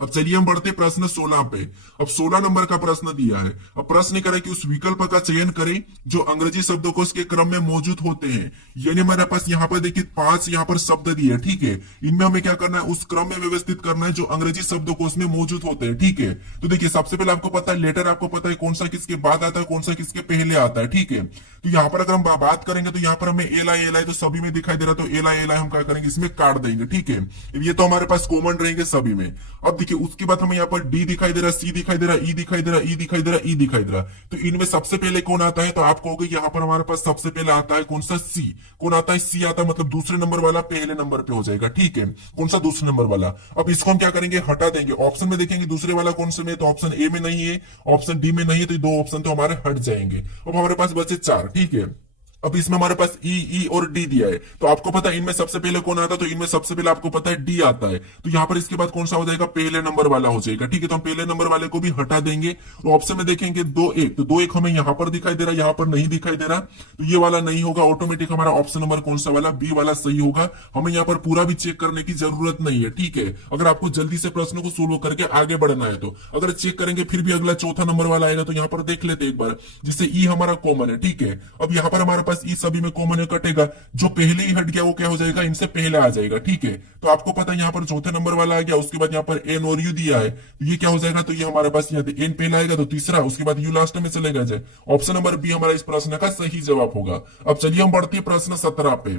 अब चलिए हम बढ़ते प्रश्न 16 पे। अब 16 नंबर का प्रश्न दिया है। अब प्रश्न करें कि उस विकल्प का चयन करें जो अंग्रेजी शब्दकोश के क्रम में मौजूद होते हैं, यानी हमारे पास यहाँ पर देखिए 5 यहाँ पर शब्द दिए है, ठीक है। इनमें हमें क्या करना है, उस क्रम में व्यवस्थित करना है जो अंग्रेजी शब्दकोश में मौजूद होते हैं, ठीक है। तो देखिए सबसे पहले आपको पता है लेटर, आपको पता है कौन सा किसके बाद आता है, कौन सा किसके पहले आता है, ठीक है। तो यहाँ पर अगर हम बात करेंगे तो यहाँ पर हमें एल आई तो सभी में दिखाई दे रहा है, तो एल आई हम क्या करेंगे, इसमें काट देंगे, ठीक है। ये तो हमारे पास कॉमन रहेंगे सभी में। अब देखिए उसके बाद हमें यहाँ पर डी दिखाई दे रहा है, सी दिखाई दे रहा है, ई दिखाई दे रहा है, ई दिखाई दे रहा है, ई दिखाई दे रहा है। तो इनमें सबसे पहले कौन आता है, तो आप कहोगे यहाँ पर हमारे पास सबसे पहले आता है कौन सा, सी। कौन आता है, सी आता है, मतलब दूसरे नंबर वाला पहले नंबर पे हो जाएगा, ठीक है। कौन सा, दूसरे नंबर वाला। अब इसको हम क्या करेंगे, हटा देंगे। ऑप्शन में देखेंगे दूसरे वाला कौन सा में, तो ऑप्शन ए में नहीं है, ऑप्शन डी में नहीं है, तो 2 ऑप्शन तो हमारे हट जाएंगे। अब हमारे पास बचे 4, ठीक है। अब इसमें हमारे पास ई और डी दिया है, तो आपको पता है इनमें सबसे पहले कौन आता है, तो इनमें सबसे पहले आपको पता है डी आता है। तो यहाँ पर इसके बाद कौन सा हो जाएगा, पहले नंबर वाला हो जाएगा, ठीक है। तो हम पहले नंबर वाले को भी हटा देंगे। तो ऑप्शन में देखेंगे 2 1, तो 2 1 हमें यहाँ पर दिखाई दे रहा है, यहाँ पर नहीं दिखाई दे रहा, तो ये वाला नहीं होगा। ऑटोमेटिक हमारा ऑप्शन नंबर कौन सा वाला, बी वाला सही होगा। हमें यहाँ पर पूरा भी चेक करने की जरूरत नहीं है, ठीक है। अगर आपको जल्दी से प्रश्न को सोल्व करके आगे बढ़ना है तो अगर चेक करेंगे फिर भी अगला चौथा नंबर वाला आएगा, तो यहाँ पर देख लेते एक बार, जिससे ई हमारा कॉमन है, ठीक है। अब यहाँ पर हमारे पास ई सभी में कॉमन कटेगा, जो पहले ही हट गया वो क्या हो जाएगा, इनसे पहले आ जाएगा, ठीक है। तो आपको पता है यहाँ पर चौथे नंबर वाला आ गया, उसके बाद यहाँ पर एन और यू दिया है, तो ये क्या हो जाएगा, तो ये हमारे पास यहाँ एन पहले आएगा तो तीसरा, उसके बाद यू लास्ट में चलेगा जाए। ऑप्शन नंबर बी हमारा इस प्रश्न का सही जवाब होगा। अब चलिए हम बढ़ते हैं प्रश्न 17 पे।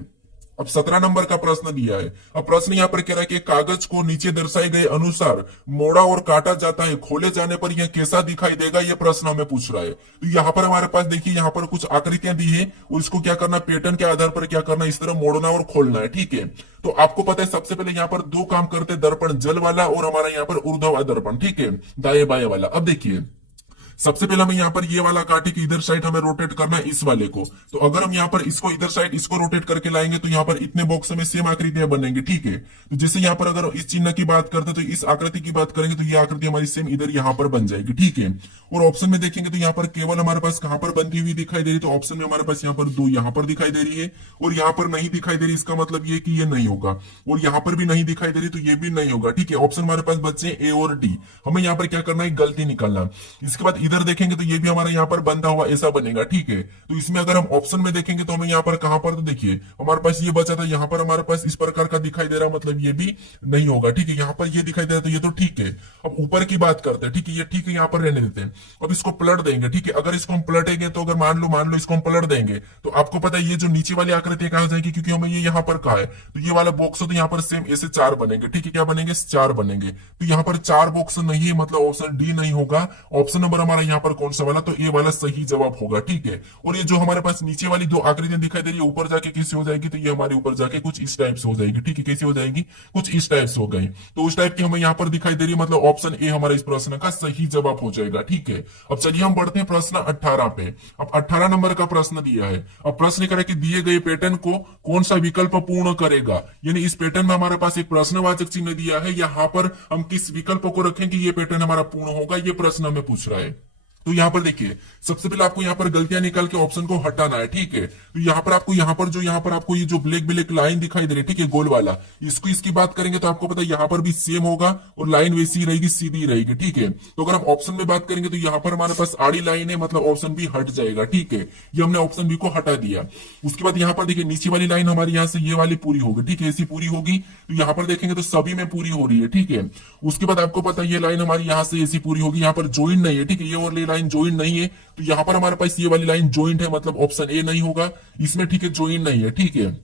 अब 17 नंबर का प्रश्न दिया है। अब प्रश्न यहाँ पर कह रहा है कि कागज को नीचे दर्शाए गए अनुसार मोड़ा और काटा जाता है, खोले जाने पर यह कैसा दिखाई देगा, यह प्रश्न हमें पूछ रहा है। तो यहाँ पर हमारे पास देखिए यहाँ पर कुछ आकृतियां दी है और इसको क्या करना, पैटर्न के आधार पर क्या करना, इस तरह मोड़ना और खोलना है, ठीक है। तो आपको पता है सबसे पहले यहाँ पर 2 काम करते, दर्पण जल वाला और हमारा यहाँ पर ऊर्ध्वाधर दर्पण, ठीक है, दाएं बाएं वाला। अब देखिए सबसे पहले हमें यहाँ पर ये वाला काटे कि इधर साइड हमें रोटेट करना है इस वाले को। तो अगर हम यहाँ पर इसको इधर साइड इसको रोटेट करके लाएंगे तो यहाँ पर इतने बॉक्स में सेम आकृतियां बनेंगी, ठीक है। तो जैसे यहाँ पर अगर इस चिन्ह की बात करते हैं तो इस आकृति की बात करेंगे तो ये आकृति हमारी सेम इधर यहाँ पर बन जाएगी, ठीक है। और ऑप्शन में देखेंगे तो यहाँ पर केवल हमारे पास कहां पर बनती हुई दिखाई दे रही, तो ऑप्शन में हमारे पास यहाँ पर 2 यहाँ पर दिखाई दे रही है और यहाँ पर नहीं दिखाई दे रही, इसका मतलब ये कि ये नहीं होगा। और यहाँ पर भी नहीं दिखाई दे रही तो ये भी नहीं होगा, ठीक है। ऑप्शन हमारे पास बचे ए और डी। हमें यहाँ पर क्या करना है, गलती निकालना। इसके बाद इधर देखेंगे तो ये भी हमारा यहाँ पर बंधा हुआ ऐसा बनेगा, ठीक है। तो इसमें अगर हम ऑप्शन में देखेंगे तो हमें यहाँ पर कहां पर, तो देखिए हमारे पास ये बचा था, यहाँ पर हमारे पास इस प्रकार का दिखाई दे रहा, मतलब ये भी नहीं होगा, ठीक है। यहाँ पर ये दिखाई दे रहा तो ये तो ठीक है। अब ऊपर की बात करते हैं, ठीक है, ये ठीक है, यहाँ पर रहने देते हैं। अब इसको पलट देंगे, ठीक है। अगर इसको हम पलटेंगे तो अगर मान लो इसको हम पलट देंगे तो आपको पता है ये जो नीचे वाली आकृति कहां जाएगी, क्योंकि हमें ये यहाँ पर कहा है। तो ये वाला बॉक्स हो तो यहाँ पर सेम ऐसे 4 बनेंगे, ठीक है। क्या बनेंगे, 4 बनेंगे। तो यहाँ पर 4 बॉक्स नहीं है, मतलब ऑप्शन डी नहीं होगा। ऑप्शन नंबर हमारा यहाँ पर कौन सा वाला, तो ए वाला सही जवाब होगा, ठीक है। और ये जो हमारे पास नीचे वाली 2 आकृतियां दिखाई दे रही है ऊपर जाके कैसे हो जाएगी, तो ये हमारे ऊपर जाके कुछ इस टाइप से हो जाएगी, ठीक है। कैसे हो जाएगी, कुछ इस टाइप से हो गई। तो उस टाइप की हमें यहाँ पर दिखाई दे रही है, मतलब ऑप्शन ए हमारा इस प्रश्न का सही जवाब हो जाएगा, ठीक है। अब चलिए हम बढ़ते हैं प्रश्न 18 पे। अब 18 नंबर का प्रश्न दिया है। अब प्रश्न करें कि दिए गए पैटर्न को कौन सा विकल्प पूर्ण करेगा, यानी इस पैटर्न में हमारे पास एक प्रश्नवाचक चिन्ह दिया है, यहाँ पर हम किस विकल्प को रखें कि ये पैटर्न हमारा पूर्ण होगा, ये प्रश्न हमें पूछ रहा है। तो यहाँ पर देखिए सबसे पहले आपको यहाँ पर गलतियां निकाल के ऑप्शन को हटाना है, ठीक है। तो यहाँ पर आपको ये जो ब्लैक ब्लैक लाइन दिखाई दे रही है, ठीक है, गोल वाला, इसकी बात करेंगे तो आपको पता है यहाँ पर भी सेम होगा और लाइन वैसी रहेगी, सीधी रहेगी, ठीक है। तो अगर हम ऑप्शन में बात करेंगे तो यहाँ पर हमारे पास आड़ी लाइन है, मतलब ऑप्शन बी हट जाएगा, ठीक है। ये हमने ऑप्शन बी को हटा दिया। उसके बाद यहाँ पर देखिए नीचे वाली लाइन हमारी यहाँ से ये वाली पूरी होगी, ठीक है, ऐसी पूरी होगी। तो यहाँ पर देखेंगे तो सभी में पूरी हो रही है, ठीक है। उसके बाद आपको पता है ये लाइन हमारी यहाँ से ऐसी पूरी होगी, यहाँ पर ज्वाइन नहीं है, ठीक है, ये और लाइन ज्वाइन नहीं है। तो यहाँ पर हमारे पास ये वाली लाइन ज्वाइंट है, मतलब ऑप्शन ए नहीं होगा इसमें, ठीक है, ज्वाइन नहीं है, ठीक है।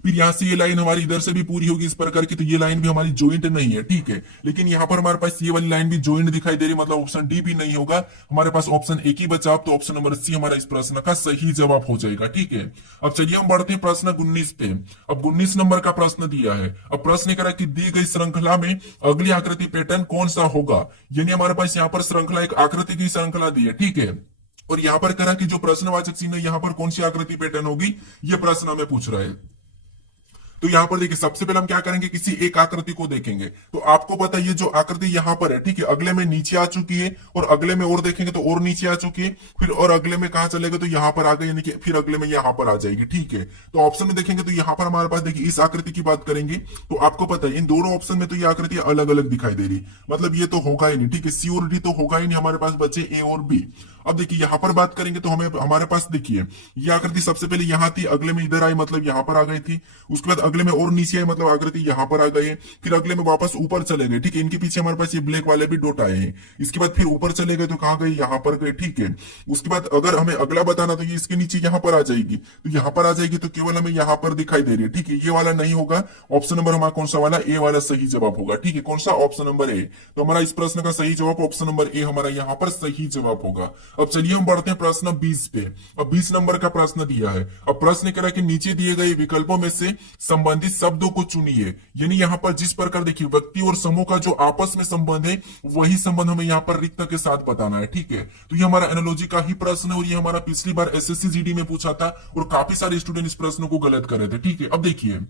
फिर यहाँ से ये लाइन हमारी इधर से भी पूरी होगी इस प्रकार की, तो ये लाइन भी हमारी ज्वाइंट नहीं है, ठीक है। लेकिन यहाँ पर हमारे पास ये वाली लाइन भी ज्वाइंट दिखाई दे रही, मतलब ऑप्शन डी भी नहीं होगा। हमारे पास ऑप्शन एक ही बचा, तो ऑप्शन नंबर सी हमारा इस प्रश्न का सही जवाब हो जाएगा, ठीक है। अब चलिए हम बढ़ते हैं प्रश्न 19 पे। अब 19 नंबर का प्रश्न दिया है। अब प्रश्न करा कि दी गई श्रृंखला में अगली आकृति पैटर्न कौन सा होगा, यानी हमारे पास यहाँ पर श्रृंखला एक आकृति की श्रृंखला दी है, ठीक है। और यहाँ पर करा कि जो प्रश्नवाचक चिन्ह है यहाँ पर कौन सी आकृति पैटर्न होगी, ये प्रश्न हमें पूछ रहा है। तो यहाँ पर देखिए सबसे पहले हम क्या करेंगे, किसी एक आकृति को देखेंगे। तो आपको पता है ये जो आकृति यहाँ पर है, ठीक है, अगले में नीचे आ चुकी है और अगले में और देखेंगे तो और नीचे आ चुकी है, फिर और अगले में कहा चलेगा तो यहाँ पर आ गई, यानी कि फिर अगले में यहाँ पर आ जाएगी, ठीक है। तो ऑप्शन में देखेंगे तो यहाँ पर हमारे पास देखिए इस आकृति की बात करेंगे तो आपको पता है इन दोनों ऑप्शन में तो ये आकृति अलग अलग दिखाई दे रही, मतलब ये तो होगा ही नहीं, ठीक है। सी और डी तो होगा ही नहीं, हमारे पास बचे ए और बी। अब देखिए यहाँ पर बात करेंगे तो हमें हमारे पास देखिए ये आकृति सबसे पहले यहाँ थी, अगले में इधर आई, मतलब यहाँ पर आ गई थी। उसके बाद अगले में और नीचे आई, मतलब आकृति यहाँ पर आ गई है। फिर अगले में वापस ऊपर चले गए, ठीक है। इनके पीछे हमारे पास ये ब्लैक वाले भी डॉट आए हैं। इसके बाद फिर ऊपर चले गए तो कहाँ गए, यहाँ पर गए, ठीक है। उसके बाद अगर हमें अगला बताना तो ये इसके नीचे यहाँ पर आ जाएगी, तो यहाँ पर आ जाएगी तो केवल हमें यहाँ पर दिखाई दे रही है, ठीक है। ये वाला नहीं होगा, ऑप्शन नंबर हमारा कौन सा वाला, ए वाला सही जवाब होगा, ठीक है। कौन सा, ऑप्शन नंबर ए। तो हमारा इस प्रश्न का सही जवाब ऑप्शन नंबर ए हमारा यहाँ पर सही जवाब होगा। अब चलिए हम बढ़ते हैं प्रश्न 20 पे। अब 20 नंबर का प्रश्न दिया है। अब प्रश्न कह रहा है कि नीचे दिए गए विकल्पों में से संबंधित शब्दों को चुनिए, यानी यहाँ पर जिस प्रकार देखिए व्यक्ति और समूह का जो आपस में संबंध है वही संबंध हमें यहाँ पर रिक्त के साथ बताना है, ठीक है। तो ये हमारा एनालॉजी का ही प्रश्न है और ये हमारा पिछली बार एसएससी जीडी में पूछा था और काफी सारे स्टूडेंट इस प्रश्न को गलत कर रहे थे, ठीक है। अब देखिए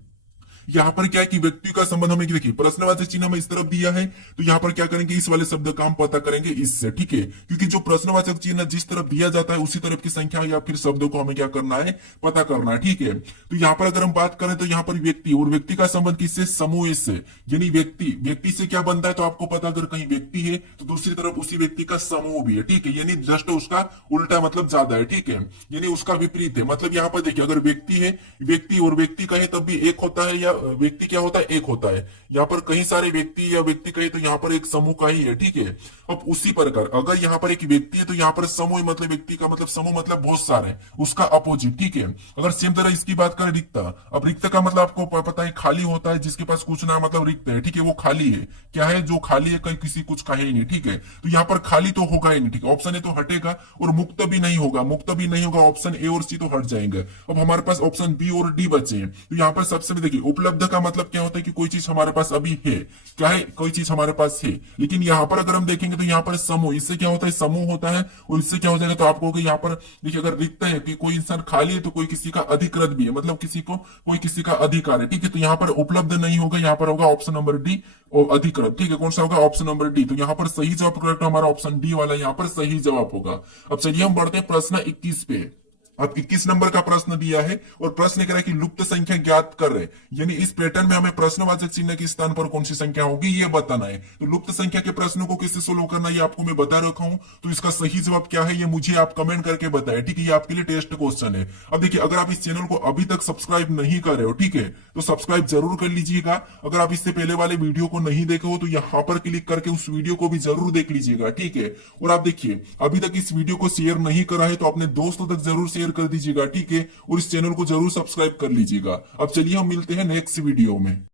यहाँ पर क्या है कि व्यक्ति का संबंध हमें देखिए प्रश्नवाचक चिन्ह हमें इस तरफ दिया है, तो यहाँ पर क्या करेंगे, इस वाले शब्द का हम पता करेंगे इससे, ठीक है। क्योंकि जो प्रश्नवाचक चिन्ह जिस तरफ दिया जाता है उसी तरफ की संख्या या फिर शब्दों को हमें क्या करना है, पता करना है, ठीक है। तो यहाँ पर अगर हम बात करें तो यहाँ पर व्यक्ति और व्यक्ति का संबंध किससे, समूह से, यानी व्यक्ति से क्या बनता है, तो आपको पता अगर कहीं व्यक्ति है तो दूसरी तरफ उसी व्यक्ति का समूह भी है, ठीक है। यानी जस्ट उसका उल्टा मतलब ज्यादा है, ठीक है, यानी उसका विपरीत है। मतलब यहाँ पर देखिए अगर व्यक्ति है, व्यक्ति और व्यक्ति कहे तब भी एक होता है, या व्यक्ति क्या होता है, एक होता है। यहाँ पर कई सारे व्यक्ति या व्यक्ति कहे तो यहाँ पर एक समूह का ही है, ठीक है। अब उसी प्रकार अगर यहाँ पर एक व्यक्ति है तो यहाँ पर समूह मतलब व्यक्ति का मतलब समूह मतलब बहुत सारे, उसका अपोजिट, ठीक है। अगर सेम तरह इसकी बात करें रिक्त, अब रिक्त का मतलब आपको पता है खाली होता है, जिसके पास कुछ ना मतलब रिक्त है, ठीक है, वो खाली है। क्या है, जो खाली है, कहीं किसी कुछ का है ही नहीं, ठीक है। तो यहाँ पर खाली तो होगा ही नहीं, ठीक है, ऑप्शन ए तो हटेगा और मुक्त भी नहीं होगा, ऑप्शन ए और सी तो हट जाएंगे। अब हमारे पास ऑप्शन बी और डी बचे हैं। तो यहाँ पर सबसे देखिए उपलब्ध का मतलब क्या होता है कि कोई चीज हमारे पास अभी है, क्या है, कोई चीज हमारे पास है। लेकिन यहाँ पर अगर हम देखेंगे तो यहाँ पर समूह, इससे क्या होता है, समूह होता है, और इससे क्या हो जाएगा, तो आपको यहाँ पर देखिए अगर लिखते हैं कि कोई इंसान खाली है तो कोई किसी का अधिकृत भी है, मतलब कोई किसी का अधिकार है, ठीक है। तो यहाँ पर उपलब्ध नहीं होगा, यहाँ पर होगा ऑप्शन नंबर डी, और अधिकृत, ठीक है। कौन सा होगा, ऑप्शन नंबर डी। तो यहाँ पर सही जवाब करेक्ट हमारा ऑप्शन डी वाला यहाँ पर सही जवाब होगा। अब चलिए हम बढ़ते हैं प्रश्न 21 पे। अब 21 नंबर का प्रश्न दिया है और प्रश्न कह रहा है कि लुप्त संख्या ज्ञात कर रहे, यानी इस पैटर्न में हमें प्रश्नवाचक चिन्ह के स्थान पर कौन सी संख्या होगी ये बताना है। तो लुप्त संख्या के प्रश्नों को कैसे सोल्व करना ये आपको मैं बता रखा हूं। तो इसका सही जवाब क्या है ये मुझे आप कमेंट करके बताएं, ठीक है। ये आपके लिए टेस्ट क्वेश्चन है। अब देखिए अगर आप इस चैनल को अभी तक सब्सक्राइब नहीं कर रहे हो, ठीक है, तो सब्सक्राइब जरूर कर लीजिएगा। अगर आप इससे पहले वाले वीडियो को नहीं देखे हो तो यहाँ पर क्लिक करके उस वीडियो को भी जरूर देख लीजिएगा, ठीक है। और आप देखिए अभी तक इस वीडियो को शेयर नहीं करा है तो अपने दोस्तों तक जरूर शेयर कर दीजिएगा, ठीक है। और इस चैनल को जरूर सब्सक्राइब कर लीजिएगा। अब चलिए हम मिलते हैं नेक्स्ट वीडियो में।